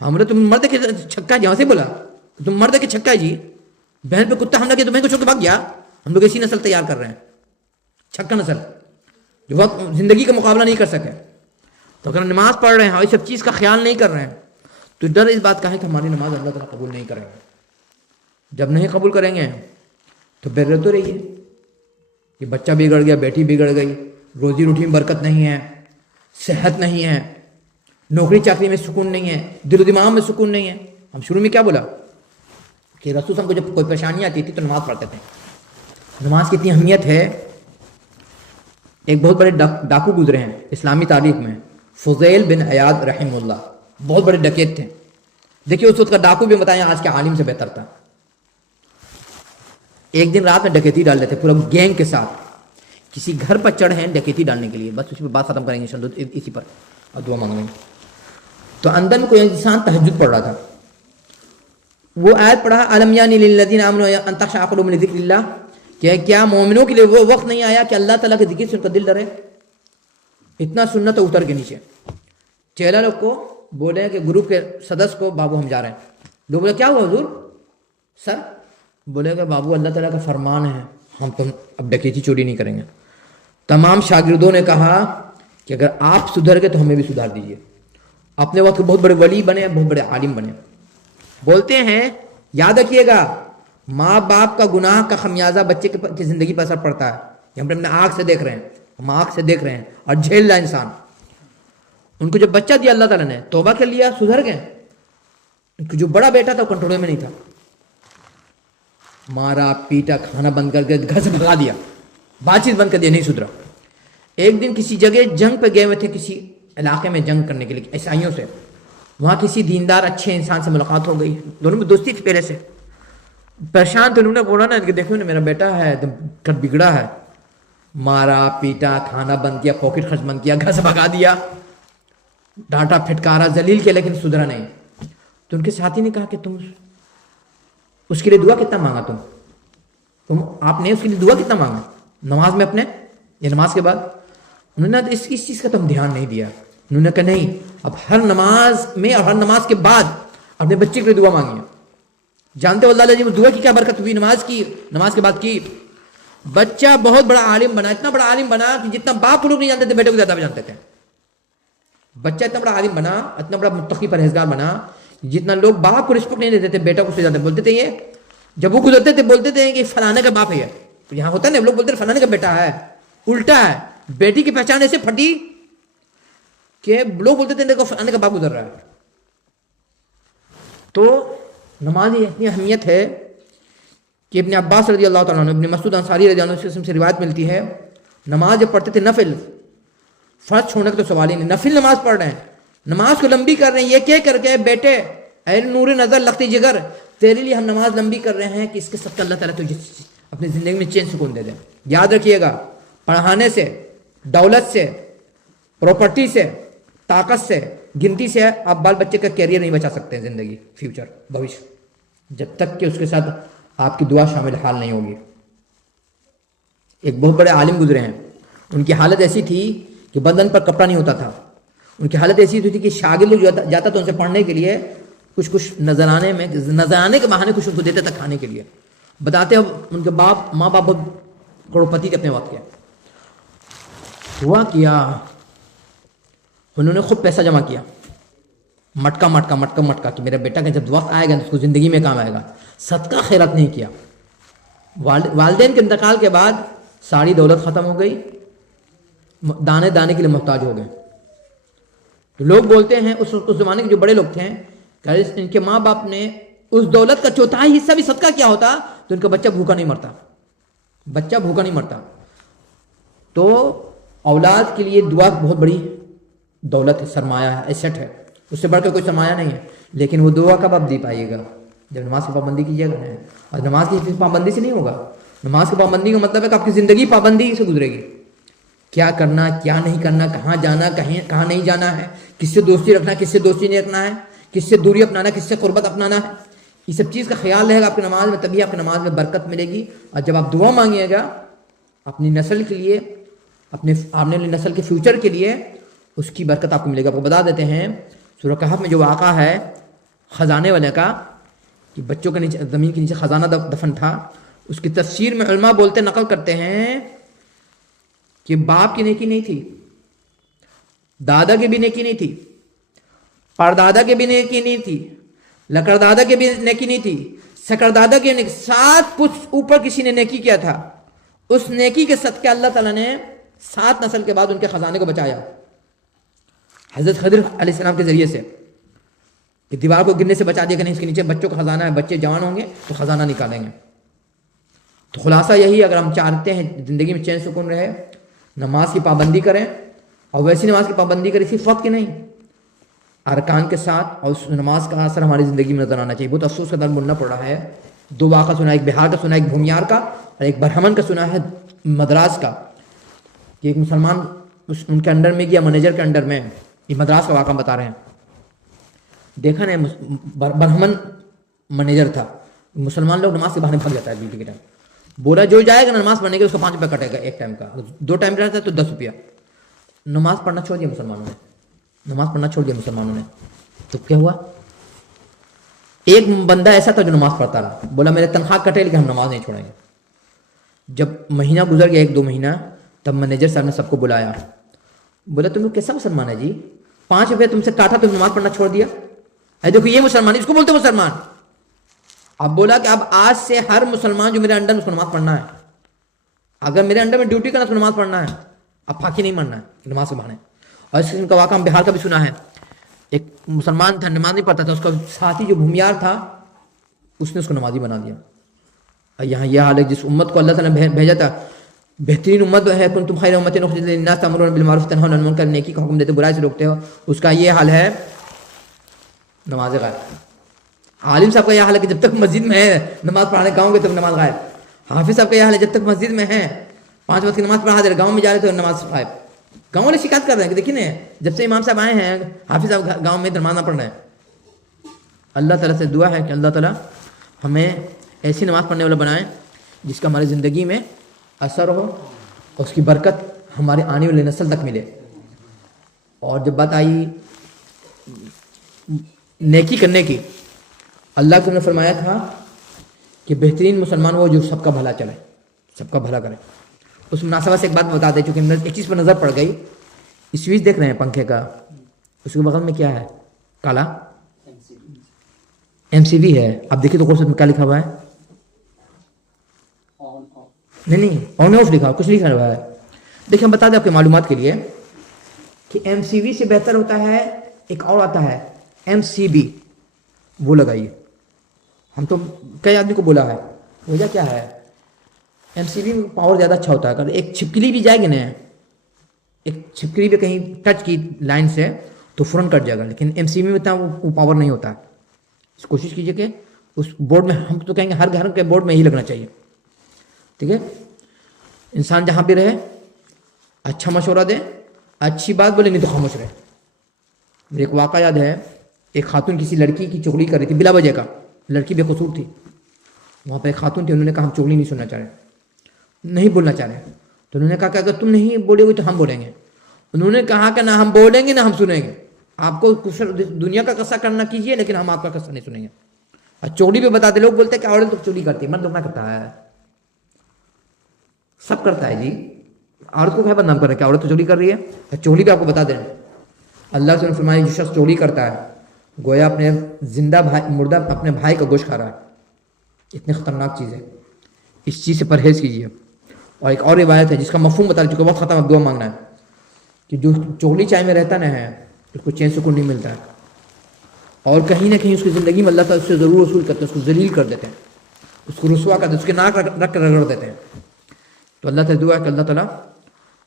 ہم نے تم مرد کے چھکا جہاں سے بولا تم مرد کے چھکا جی، بہن پہ کتا حملہ کیا تو بہن کو چھوڑ کے بھاگ گیا. ہم لوگ ایسی نسل تیار کر رہے ہیں، چھکا نسل جو وقت زندگی کا مقابلہ نہیں کر سکے. تو اگر نماز پڑھ رہے ہیں اور اس سب چیز کا خیال نہیں کر رہے ہیں تو ڈر اس بات کا ہے کہ ہماری نماز اللہ تعالیٰ قبول نہیں کریں گے. جب نہیں قبول کریں گے تو بے رحم تو رہیے کہ بچہ بگڑ گیا، بیٹی بگڑ گئی، روزی روٹی میں برکت نہیں ہے، صحت نہیں ہے، نوکری چاکری میں سکون نہیں ہے، دل و دماغ میں سکون نہیں ہے. ہم شروع میں کیا بولا کہ رسول صلی اللہ علیہ وسلم کو جب کوئی پریشانی آتی تھی تو نماز پڑھتے تھے. نماز کی اتنی اہمیت ہے. ایک بہت بڑے ڈاکو گزرے ہیں اسلامی تاریخ میں، فضیل بن عیاض رحمہ اللہ، بہت بڑے ڈکیت تھے. دیکھیے اس وقت کا ڈاکو بھی بتائیں آج کے عالم سے بہتر تھا. ایک دن رات میں ڈکیتی ڈال لیتے پورا گینگ کے ساتھ. کسی گھر پر چڑھے ہیں ڈکیتی ڈالنے کے لیے، بس اسی پہ بات ختم کریں گے اسی پر اور دعا مانگیں گے. تو اندر میں کوئی انسان تہجد پڑھ رہا تھا. وہ آیت پڑھا الم یانی للذین آمنوا ان تخشع قلوبهم لذکر اللہ، کہ کیا مومنوں کے لیے وہ وقت نہیں آیا کہ اللہ تعالیٰ کے ذکر سے ان کا دل ڈرے. اتنا سننا تو اتر کے نیچے. چیلا لوگ کو بولے کہ گروپ کے سدس کو بابو ہم جا رہے ہیں. لوگ بولے کیا ہوا حضور سر؟ بولے کہ بابو اللہ تعالیٰ کا فرمان ہے ہم تم اب ڈکیتی چوری نہیں کریں گے. تمام شاگردوں نے کہا کہ اگر آپ سدھر گئے تو ہمیں بھی سدھار دیجیے. اپنے وقت بہت بڑے ولی بنے، بہت بڑے عالم بنے. بولتے ہیں یاد رکھیے گا ماں باپ کا گناہ کا خمیازہ بچے کی زندگی پر اثر پڑتا ہے. یہ ہم اپنے آنکھ سے دیکھ رہے ہیں، ہم آنکھ سے دیکھ رہے ہیں اور جھیل رہا انسان. ان کو جب بچہ دیا اللہ تعالیٰ نے توبہ کر لیا، سدھر گئے. ان کو جو بڑا بیٹا تھا وہ کنٹرول میں نہیں تھا، مارا پیٹا، کھانا بند کر کے گھر سے بھگا دیا، بات چیت بند کر دیا، نہیں سدھرا. ایک دن کسی جگہ جنگ پہ گئے ہوئے تھے، کسی علاقے میں جنگ کرنے کے لیے عیسائیوں سے. وہاں کسی دیندار اچھے انسان سے ملاقات ہو گئی، دونوں میں دوستی تھی پہلے سے. پریشان تھے. انہوں نے بولا نا کہ دیکھو نا میرا بیٹا ہے کب بگڑا ہے, مارا پیٹا, کھانا بند کیا, پاکٹ خرچ بند کیا, گھر سے بھگا دیا, ڈانٹا پھٹکارا, ذلیل کیا, لیکن سدھرا نہیں. تو ان کے ساتھی نے کہا کہ تم اس کے لیے دعا کتنا مانگا, آپ نے اس کے لیے دعا کتنا مانگا نماز میں اپنے یا نماز کے بعد؟ انہوں نے اس چیز کا تم دھیان نہیں دیا. انہوں نے کہا نہیں, اب ہر نماز میں اور ہر نماز کے بعد اپنے بچے کے لیے دعا مانگی. جانتے ہو اللہ علیہ دعا کی کیا برکت ہوئی نماز کے بعد کی. بچہ بہت بڑا عالم بنا, اتنا بڑا عالم بنا کہ جتنا باپ لوگ نہیں جانتے تھے بیٹے کو زیادہ جانتے تھے. بچہ اتنا بڑا عالم بنا, اتنا بڑا متقی پرہیزگار بنا, جتنا لوگ باپ کو رسپیکٹ نہیں دیتے تھے بیٹا کو سے زیادہ بولتے تھے. یہ جب وہ گزرتے تھے بولتے تھے کہ فلانے کا باپ ہے. یہاں ہوتا ہے نا, لوگ بولتے ہیں فلانے کا بیٹا ہے, الٹا ہے. بیٹی کی پہچان ایسے پھٹی کہ لوگ بولتے تھے دیکھو فلانے کا باپ گزر رہا ہے. تو نماز کی اتنی اہمیت ہے کہ ابن عباس رضی اللہ تعالیٰ عنہ, ابن مسعود انصاری رضی اللہ عنہ سے روایت ملتی ہے, نماز جب پڑھتے تھے نفل, فرض چھوڑنے کا تو سوال ہی نہیں, نفل نماز پڑھ رہے ہیں, نماز کو لمبی کر رہے ہیں, یہ کہہ کر کے بیٹے اے نور نظر لگتی جگر, تیرے لیے ہم نماز لمبی کر رہے ہیں کہ اس کے صدقہ اللہ تعالیٰ تجھے اپنی زندگی میں چین سکون دے دے. یاد رکھیے گا, پڑھانے سے, دولت سے, پراپرٹی سے, طاقت سے, گنتی سے آپ بال بچے کا کیریئر نہیں بچا سکتے ہیں, زندگی, فیوچر, بھوشیہ, جب تک کہ اس کے ساتھ آپ کی دعا شامل حال نہیں ہوگی. ایک بہت بڑے عالم گزرے ہیں, ان کی حالت ایسی تھی کہ بدن پر کپڑا نہیں ہوتا تھا. ان کی حالت ایسی ہوتی تھی کہ شاگرد جاتا تھا ان سے پڑھنے کے لیے, کچھ نذرانے کے بہانے کچھ ان کو دیتے تھا کھانے کے لیے. بتاتے ہیں ان کے ماں باپ بہت کروڑپتی تھے اپنے وقت کے. ہوا کیا, انہوں نے خود پیسہ جمع کیا, مٹکا کہ میرا بیٹا کہ جب وقت آئے گا اس کو زندگی میں کام آئے گا. صدقہ خیرات نہیں کیا. والدین کے انتقال کے بعد ساری دولت ختم ہو گئی, دانے دانے کے لیے محتاج ہو گئے. تو لوگ بولتے ہیں اس زمانے کے جو بڑے لوگ تھے کہ ان کے ماں باپ نے اس دولت کا چوتھائی حصہ بھی صدقہ کیا ہوتا تو ان کا بچہ بھوکا نہیں مرتا. تو اولاد کے لیے دعا بہت بڑی دولت ہے, سرمایہ ہے, ایسٹ ہے, اس سے بڑھ کر کوئی سرمایہ نہیں ہے. لیکن وہ دعا کب آپ دے پائیے گا؟ جب نماز کی پابندی کیجیے گا. اور نماز کی پابندی سے نہیں ہوگا. نماز کی پابندی کا مطلب ہے کہ آپ کی زندگی پابندی سے گزرے گی. کیا کرنا, کیا نہیں کرنا, کہاں جانا, کہاں نہیں جانا ہے, کس سے دوستی رکھنا ہے, کس سے دوستی نہیں رکھنا ہے, کس سے دوری اپنانا ہے, کس سے قربت اپنانا ہے, یہ سب چیز کا خیال رہے گا آپ کی نماز میں, تبھی آپ کی نماز میں برکت ملے گی. اور جب آپ دعا مانگیے گا اپنی نسل کے لیے, اپنے آنے والی نسل کے فیوچر کے لیے, اس کی برکت آپ کو ملے گا. آپ کو بتا دیتے ہیں سورہ کہف میں جو واقعہ ہے خزانے والے کا, کہ بچوں کے نیچے, زمین کے نیچے خزانہ دفن تھا, اس کی تفسیر میں علماء بولتے نقل کرتے ہیں کہ باپ کی نیکی نہیں تھی, دادا کی بھی نیکی نہیں تھی, پردادا کی بھی نیکی نہیں تھی, لکڑدادا کی بھی نیکی نہیں تھی, سکردادا کی نیکی, 7 پشت اوپر کسی نے نیکی کیا تھا. اس نیکی کے صدقے اللہ تعالیٰ نے 7 نسل کے بعد ان کے خزانے کو بچایا. حضرت خضر علیہ السلام کے ذریعے سے, کہ دیوار کو گرنے سے بچا دیا کہ نہیں اس کے نیچے بچوں کا خزانہ ہے, بچے جوان ہوں گے تو خزانہ نکالیں گے. تو خلاصہ یہی, اگر ہم چاہتے ہیں زندگی میں چین سکون رہے, نماز کی پابندی کریں, اور ویسی نماز کی پابندی کریں صرف وقت کی نہیں, ارکان کے ساتھ, اور اس نماز کا اثر ہماری زندگی میں نظر آنا چاہیے. بہت افسوس کا درد بننا پڑ رہا ہے. 2 واقعہ سنا, ایک بہار کا سنا, ایک بھومیار کا, اور ایک برہمن کا سنا ہے مدراس کا, کہ ایک مسلمان ان کے انڈر میں گیا, مینیجر کے انڈر میں. یہ مدراس کا واقعہ بتا رہے ہیں. دیکھا نا, برہمن مینیجر تھا, مسلمان لوگ نماز کے بہانے بھاگ جاتا ہے ڈیوٹی کے ٹائم. بولا جو جائے گا نماز پڑھنے کے اس کو 5 روپے کٹے گا ایک ٹائم کا, 2 ٹائم رہتا ہے تو 10 روپیہ. نماز پڑھنا چھوڑ دیا مسلمانوں نے. تو کیا ہوا, ایک بندہ ایسا تھا جو نماز پڑھتا رہا, بولا میرے تنخواہ کٹے لیکن ہم نماز نہیں چھوڑیں گے. جب مہینہ گزر گیا, 1-2 مہینہ, تب مینیجر صاحب نے سب کو بلایا. بولا تم لوگ کیسا مسلمان ہے جی, 5 روپے تم سے کاٹا, تم نماز پڑھنا چھوڑ دیا. دیکھو یہ مسلمان, اس کو بولتے مسلمان. اب بولا کہ اب آج سے ہر مسلمان جو میرے انڈر میں اس کو نماز پڑھنا ہے, اگر میرے انڈر میں ڈیوٹی کرنا تو نماز پڑھنا ہے, اب پھاکی نہیں مارنا ہے نماز کے بہانے. اور اس قسم کا واقعہ ہم بہار کا بھی سنا ہے. ایک مسلمان تھا, نماز نہیں پڑھتا تھا, اس کا ساتھی جو بھومیار تھا اس نے اس کو نمازی بنا دیا. اور یہاں یہ حال ہے جس امت کو اللہ تعالیٰ نے بھیجا تھا, بہترین امت ہے, کنتم خیر امۃ اخرجت للناس تأمرون بالمعروف تنہون عن المنکر, نیکی کا حکم دیتے, برائی سے روکتے ہو, اس کا یہ حال ہے نماز غائب. عالم صاحب کا یہ حال ہے کہ جب تک مسجد میں ہے نماز پڑھانے گاؤں کے تب نماز غائب. حافظ صاحب کا یہ حال ہے جب تک مسجد میں ہے 5 وقت کی نماز پڑھا دے رہے, گاؤں میں جا رہے تو نماز غائب. گاؤں والے شکایت کر رہے ہیں کہ دیکھیے نا جب سے امام صاحب آئے ہیں حافظ صاحب گاؤں میں نماز نہ پڑھ رہے ہیں. اللہ تعالیٰ سے دعا ہے کہ اللہ تعالیٰ ہمیں ایسی نماز پڑھنے والا بنائیں جس کا ہماری زندگی میں اثر ہو اور اس کی برکت ہماری آنے والی نسل تک ملے. اور جب بات آئی نیکی کرنے کی, اللہ کو نے فرمایا تھا کہ بہترین مسلمان وہ جو سب کا بھلا چلے, سب کا بھلا کرے. اس مناسبت سے ایک بات بتا دیں, چونکہ ایک چیز پر نظر پڑ گئی. سوئچ دیکھ رہے ہیں پنکھے کا, اس کے بغل میں کیا ہے کالا MCV ہے. اب دیکھیے تو کورس میں کیا لکھا ہوا ہے, نہیں آن آف لکھا, کچھ لکھا ہوا ہے. دیکھیں ہم بتا دیں آپ کے معلومات کے لیے کہ MCV سے بہتر ہوتا ہے ایک اور آتا ہے MCB, وہ لگائیے. ہم تو کئی آدمی کو بولا ہے, وجہ کیا ہے MCB میں پاور زیادہ اچھا ہوتا ہے. اگر ایک چھپکلی بھی جائے گی نا, ایک چھپکلی بھی کہیں ٹچ کی لائن سے تو فوراً کٹ جائے گا, لیکن MCB میں اتنا وہ پاور نہیں ہوتا. کوشش کیجیے کہ اس بورڈ میں, ہم تو کہیں گے ہر گھر کے بورڈ میں ہی لگنا چاہیے, ٹھیک ہے. انسان جہاں بھی رہے اچھا مشورہ دے, اچھی بات بولے, نہیں تو خاموش رہے. مجھے ایک واقعہ یاد ہے, ایک خاتون کسی لڑکی کی چغلی کر رہی تھی بلا وجہ کا, لڑکی بے قصور تھی. وہاں پہ ایک خاتون تھی, انہوں نے کہا ہم چغلی نہیں سننا چاہ رہے, نہیں بولنا چاہ رہے. تو انہوں نے کہا کہ اگر تم نہیں بولے گے تو ہم بولیں گے. انہوں نے کہا کہ نہ ہم بولیں گے نہ ہم سنیں گے. آپ کو دنیا کا قصہ کرنا کیجیے لیکن ہم آپ کا قصہ نہیں سنیں گے. اور چوری پہ بتاتے, لوگ بولتے ہیں کہ عورت تو چوری کرتی ہے, مرد نہ کرتا ہے, سب کرتا ہے جی. عورت کو کیا بدنام کر رہے کہ عورت تو چوری کر رہی ہے. چوری پہ آپ کو بتا دیں, اللہ سے فرمایا جو شخص چوری کرتا ہے گویا اپنے زندہ مردہ اپنے بھائی کا گوشت کھا رہا ہے. اتنی خطرناک چیز ہے, اس چیز سے پرہیز کیجیے. اور ایک اور روایت ہے جس کا مفہوم بتا رہا, چونکہ وقت ختم, اب دعا مانگنا ہے, کہ جو چغلی چائے میں رہتا نہ ہے اس کو چین سکون نہیں ملتا ہے, اور کہیں نہ کہیں اس کی زندگی میں اللہ تعالیٰ اس سے ضرور وصول کرتے ہیں, اس کو ذلیل کر دیتے ہیں, اس کو رسوا کر دیتے ہیں, اس کے ناک رکھ کر رگڑ دیتے ہیں. تو اللہ تعالیٰ دعا ہے کہ اللہ تعالیٰ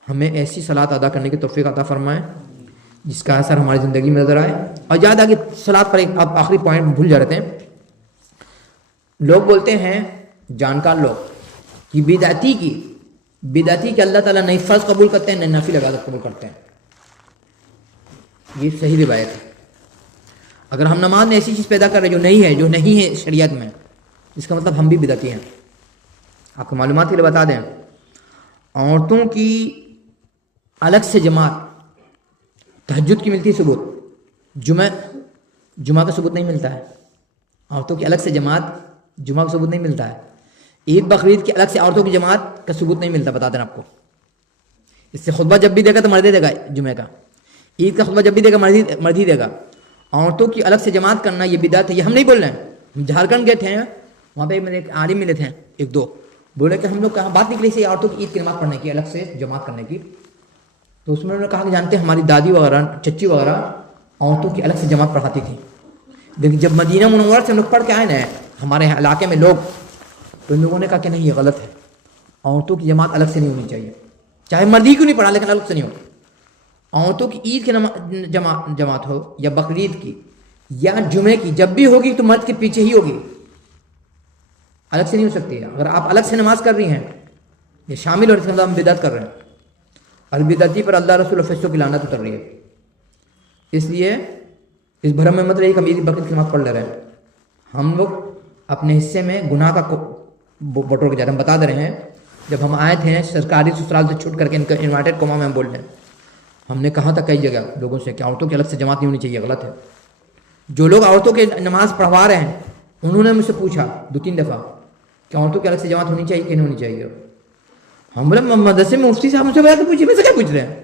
ہمیں ایسی صلاۃ ادا کرنے کی توفیق عطا فرمائے جس کا اثر ہماری زندگی میں نظر آئے. اور یاد آ کہ صلاۃ پر ایک آپ آخری پوائنٹ بھول جا رہے ہیں. لوگ بولتے ہیں, جانکار لوگ, کہ بدعتی کہ اللہ تعالیٰ نہ فرض قبول کرتے ہیں نہ نفل عبادت قبول کرتے ہیں. یہ صحیح روایت ہے. اگر ہم نماز میں ایسی چیز پیدا کر رہے جو نہیں ہے شریعت میں, اس کا مطلب ہم بھی بدعتی ہیں. آپ کو معلومات کے لیے بتا دیں, عورتوں کی الگ سے جماعت تہجد کی ملتی ہے ثبوت, جمعہ کا ثبوت نہیں ملتا ہے. عورتوں کی الگ سے جماعت جمعہ کا ثبوت نہیں ملتا ہے. عید بقرعید کی الگ سے عورتوں کی جماعت کا ثبوت نہیں ملتا, بتا دیں آپ کو. اس سے خطبہ جب بھی دے گا تو مرد ہی دے گا, جمعہ کا عید کا خطبہ جب بھی دے گا مرد ہی دے گا. عورتوں کی الگ سے جماعت کرنا یہ بدعت ہے. یہ ہم نہیں بول رہے ہیں, ہم جھارکھنڈ گئے تھے, وہاں پہ میرے ایک عالم ملے تھے, ایک دو, بولے کہ ہم لوگ کہاں بات نکلی سے عورتوں کی عید کی نماز پڑھنے کی, الگ سے جماعت کرنے کی. تو اس میں انہوں نے کہا کہ جانتے ہیں ہماری دادی وغیرہ چچی وغیرہ عورتوں کی الگ سے جماعت پڑھاتی تھی, لیکن جب مدینہ منورہ سے ہم لوگ پڑھ کے آئے نا ہمارے علاقے میں لوگ, تو ان لوگوں نے کہا کہ نہیں یہ غلط ہے, عورتوں کی جماعت الگ سے نہیں ہونی چاہیے, چاہے مرد ہی کیوں نہیں پڑھا لیکن الگ سے نہیں ہو. عورتوں کی عید کی جماعت ہو یا بقرعید کی یا جمعے کی, جب بھی ہوگی تو مرد کے پیچھے ہی ہوگی, الگ سے نہیں ہو سکتی ہے. اگر آپ الگ سے نماز کر رہی ہیں یہ شامل اور اس کے اندر ہم بدعت کر رہے ہیں, اور بدعتی پر اللہ رسول و فرشتوں کی لعنت اتر رہی ہے. اس لیے اس بھرم میں مت رہی کہ ہم عید بقرعید کی نماز پڑھ لے رہے ہیں. ہم لوگ اپنے حصے میں گناہ کا بٹور کے جاتے ہیں. ہم بتا دے رہے ہیں, جب ہم آئے تھے سرکاری سسرال سے چھوٹ کر کے انوائٹڈ قوما میں ہم بول رہے ہیں, ہم نے کہا تھا کئی جگہ لوگوں سے کہ عورتوں کی الگ سے جماعت نہیں ہونی چاہیے, غلط ہے. جو لوگ عورتوں کے نماز پڑھوا رہے ہیں انہوں نے مجھ سے پوچھا 2-3 دفعہ کہ عورتوں کی الگ سے جماعت ہونی چاہیے کہ نہیں ہونی چاہیے. ہم بولے مدرسے میں مفتی صاحب مجھ سے بتا کے پوچھیے, میں سے کیا پوچھ رہے ہیں.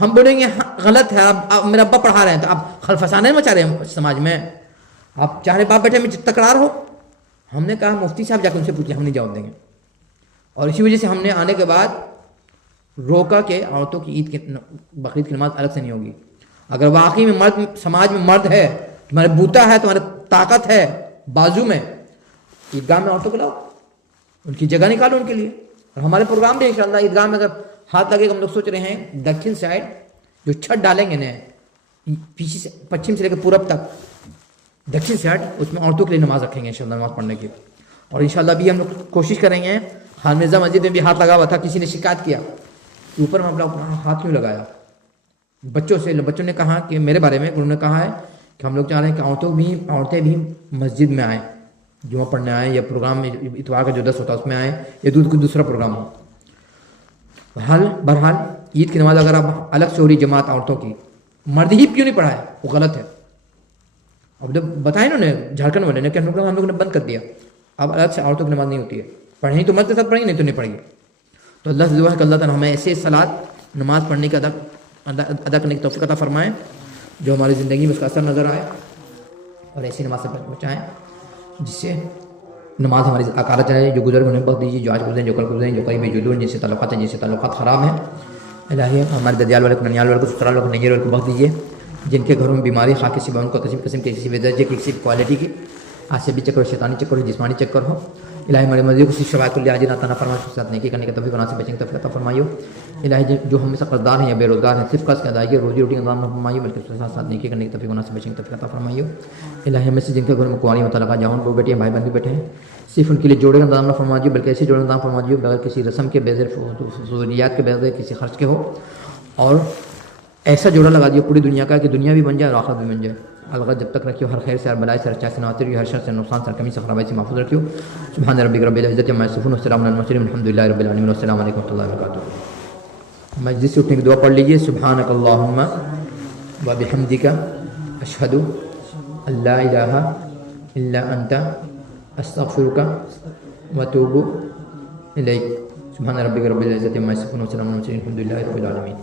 ہم بولیں گے غلط ہے, اب میرا ابا پڑھا رہے ہیں تو آپ خلفسانے مچا رہے ہیں سماج میں, آپ چاہے باپ بیٹے میں تکرار ہو. ہم نے کہا مفتی صاحب جا کے ان سے پوچھیں, ہم نہیں جواب دیں گے. اور اسی وجہ سے ہم نے آنے کے بعد روکا کہ عورتوں کی عید کی بقرعید کی نماز الگ سے نہیں ہوگی. اگر واقعی میں مرد سماج میں مرد ہے, تمہارے بوتا ہے, تمہارے طاقت ہے بازو میں, عیدگاہ میں عورتوں کو لاؤ, ان کی جگہ نکالو ان کے لیے. اور ہمارے پروگرام بھی انشاءاللہ عیدگاہ میں اگر ہاتھ لگے گا, ہم لوگ سوچ رہے ہیں دکن سائڈ جو چھت ڈالیں گے نا پیچھے سے پچھم سے لے کے پورب تک, دکشن سائڈ اس میں عورتوں کے لیے نماز رکھیں گے انشاءاللہ نماز پڑھنے کی. اور انشاءاللہ بھی ہم لوگ کوشش کریں گے. خان مرزا مسجد میں بھی ہاتھ لگا ہوا تھا, کسی نے شکایت کیا اوپر میں اپنا ہاتھ کیوں لگایا. بچوں نے کہا کہ میرے بارے میں انہوں نے کہا ہے کہ ہم لوگ چاہ رہے ہیں کہ عورتیں بھی مسجد میں آئیں, جمعہ پڑھنے آئیں, یا پروگرام میں اتوار کا جو درس ہوتا ہے اس میں آئیں, یا کوئی دوسرا پروگرام ہو. بہرحال عید کی نماز اگر اب الگ سے ہو رہی جماعت عورتوں کی, مرد ہی کیوں نہیں پڑھا ہے وہ غلط ہے. اب جب بتایا انہوں نے جھارکھنڈ والے نے کہ ہم لوگ نے بند کر دیا, اب الگ سے عورتوں کی نماز نہیں ہوتی ہے. پڑھیں تو مرد کے ساتھ پڑھیں گے, نہیں تو نہیں پڑھیں گے. تو اللہ سے دعا ہے کہ اللہ تعالیٰ ہمیں ایسے صلاۃ نماز پڑھنے کا ادا کرنے کی توفیق عطا فرمائیں جو ہماری زندگی میں اس کا اثر نظر آئے, اور ایسی نماز سے بچائیں جس سے نماز ہماری اکارہ چلے. جو گزر انہیں بخت دیجیے, جو آج گزریں, جو کل گزریں, جو قریب جو دور, جن سے تعلقات ہیں, جن سے تعلقات خراب ہیں. الہی ہمارے ددیال والے کو, ننیال والے کو, سسرال والے کو, ننگیر والے کو بخت دیجیے. جن کے گھروں میں بیماری خاک کسی ان کو قسم کے کسی درجے کی کسی کوالٹی کی آسیبی چکر, شیطانی چکر ہو, جسمانی چکر ہو, الہی ہمارے مرضی کو صرف شفاعت اللہ عاجل عطا فرمائے. اس کے ساتھ نیکی کرنے کے توفیق بنا سے بچنے کی توفیق عطا فرمائیو. الہی جو ہم میں سے قرضدار ہیں یا بے روزگار ہیں, صرف قرض کی ادائیگی روزی روٹی کا انتظام نہ فرمائیو, بلکہ اس کے ساتھ نیکی کرنے کی توفیق بنا سے بچنے کی توفیق عطا فرمائیو. الہی ہمیں سے جن کے گھر میں کنواری متعلقہ جوان بہو بیٹے ہیں, بھائی بہن بھی بیٹھے ہیں, صرف ان کے لیے جوڑے کا انتظام نہ فرمائیو, بلکہ ایسے جوڑے کا انتظام فرمائیو بغیر کسی رسم کے, بغیر فضولیات کے, بغیر کسی خرچ کے ہو, اور ایسا جوڑا لگا دیو پوری دنیا کا کہ دنیا بھی بن جائے اور آخرت بھی بن جائے. الغرض جب تک رکھیو, ہر خیر سے, ہر بلائی سے, ہر اچھائی سے نواتر رکھیو, ہر شر سے, نقصان سے, ہر کمی سے, خرابائی سے محفوظ رکھیو. سبحان ربک رب العزت عما یصفون, والسلام علی المرسلین, الحمدللہ رب العالمین, والسلام علیکم ورحمۃ اللہ وبرکاتہ. مجلس سے اٹھنے کی دعا پڑھ لیجیے. سبحانک اللہم و بحمدک, اشہد ان لا الہ الا انت, استغفرک و اتوب الیک. سبحان ربک رب العزت عما یصفون, والسلام علی المرسلین, الحمدللہ رب العالمین.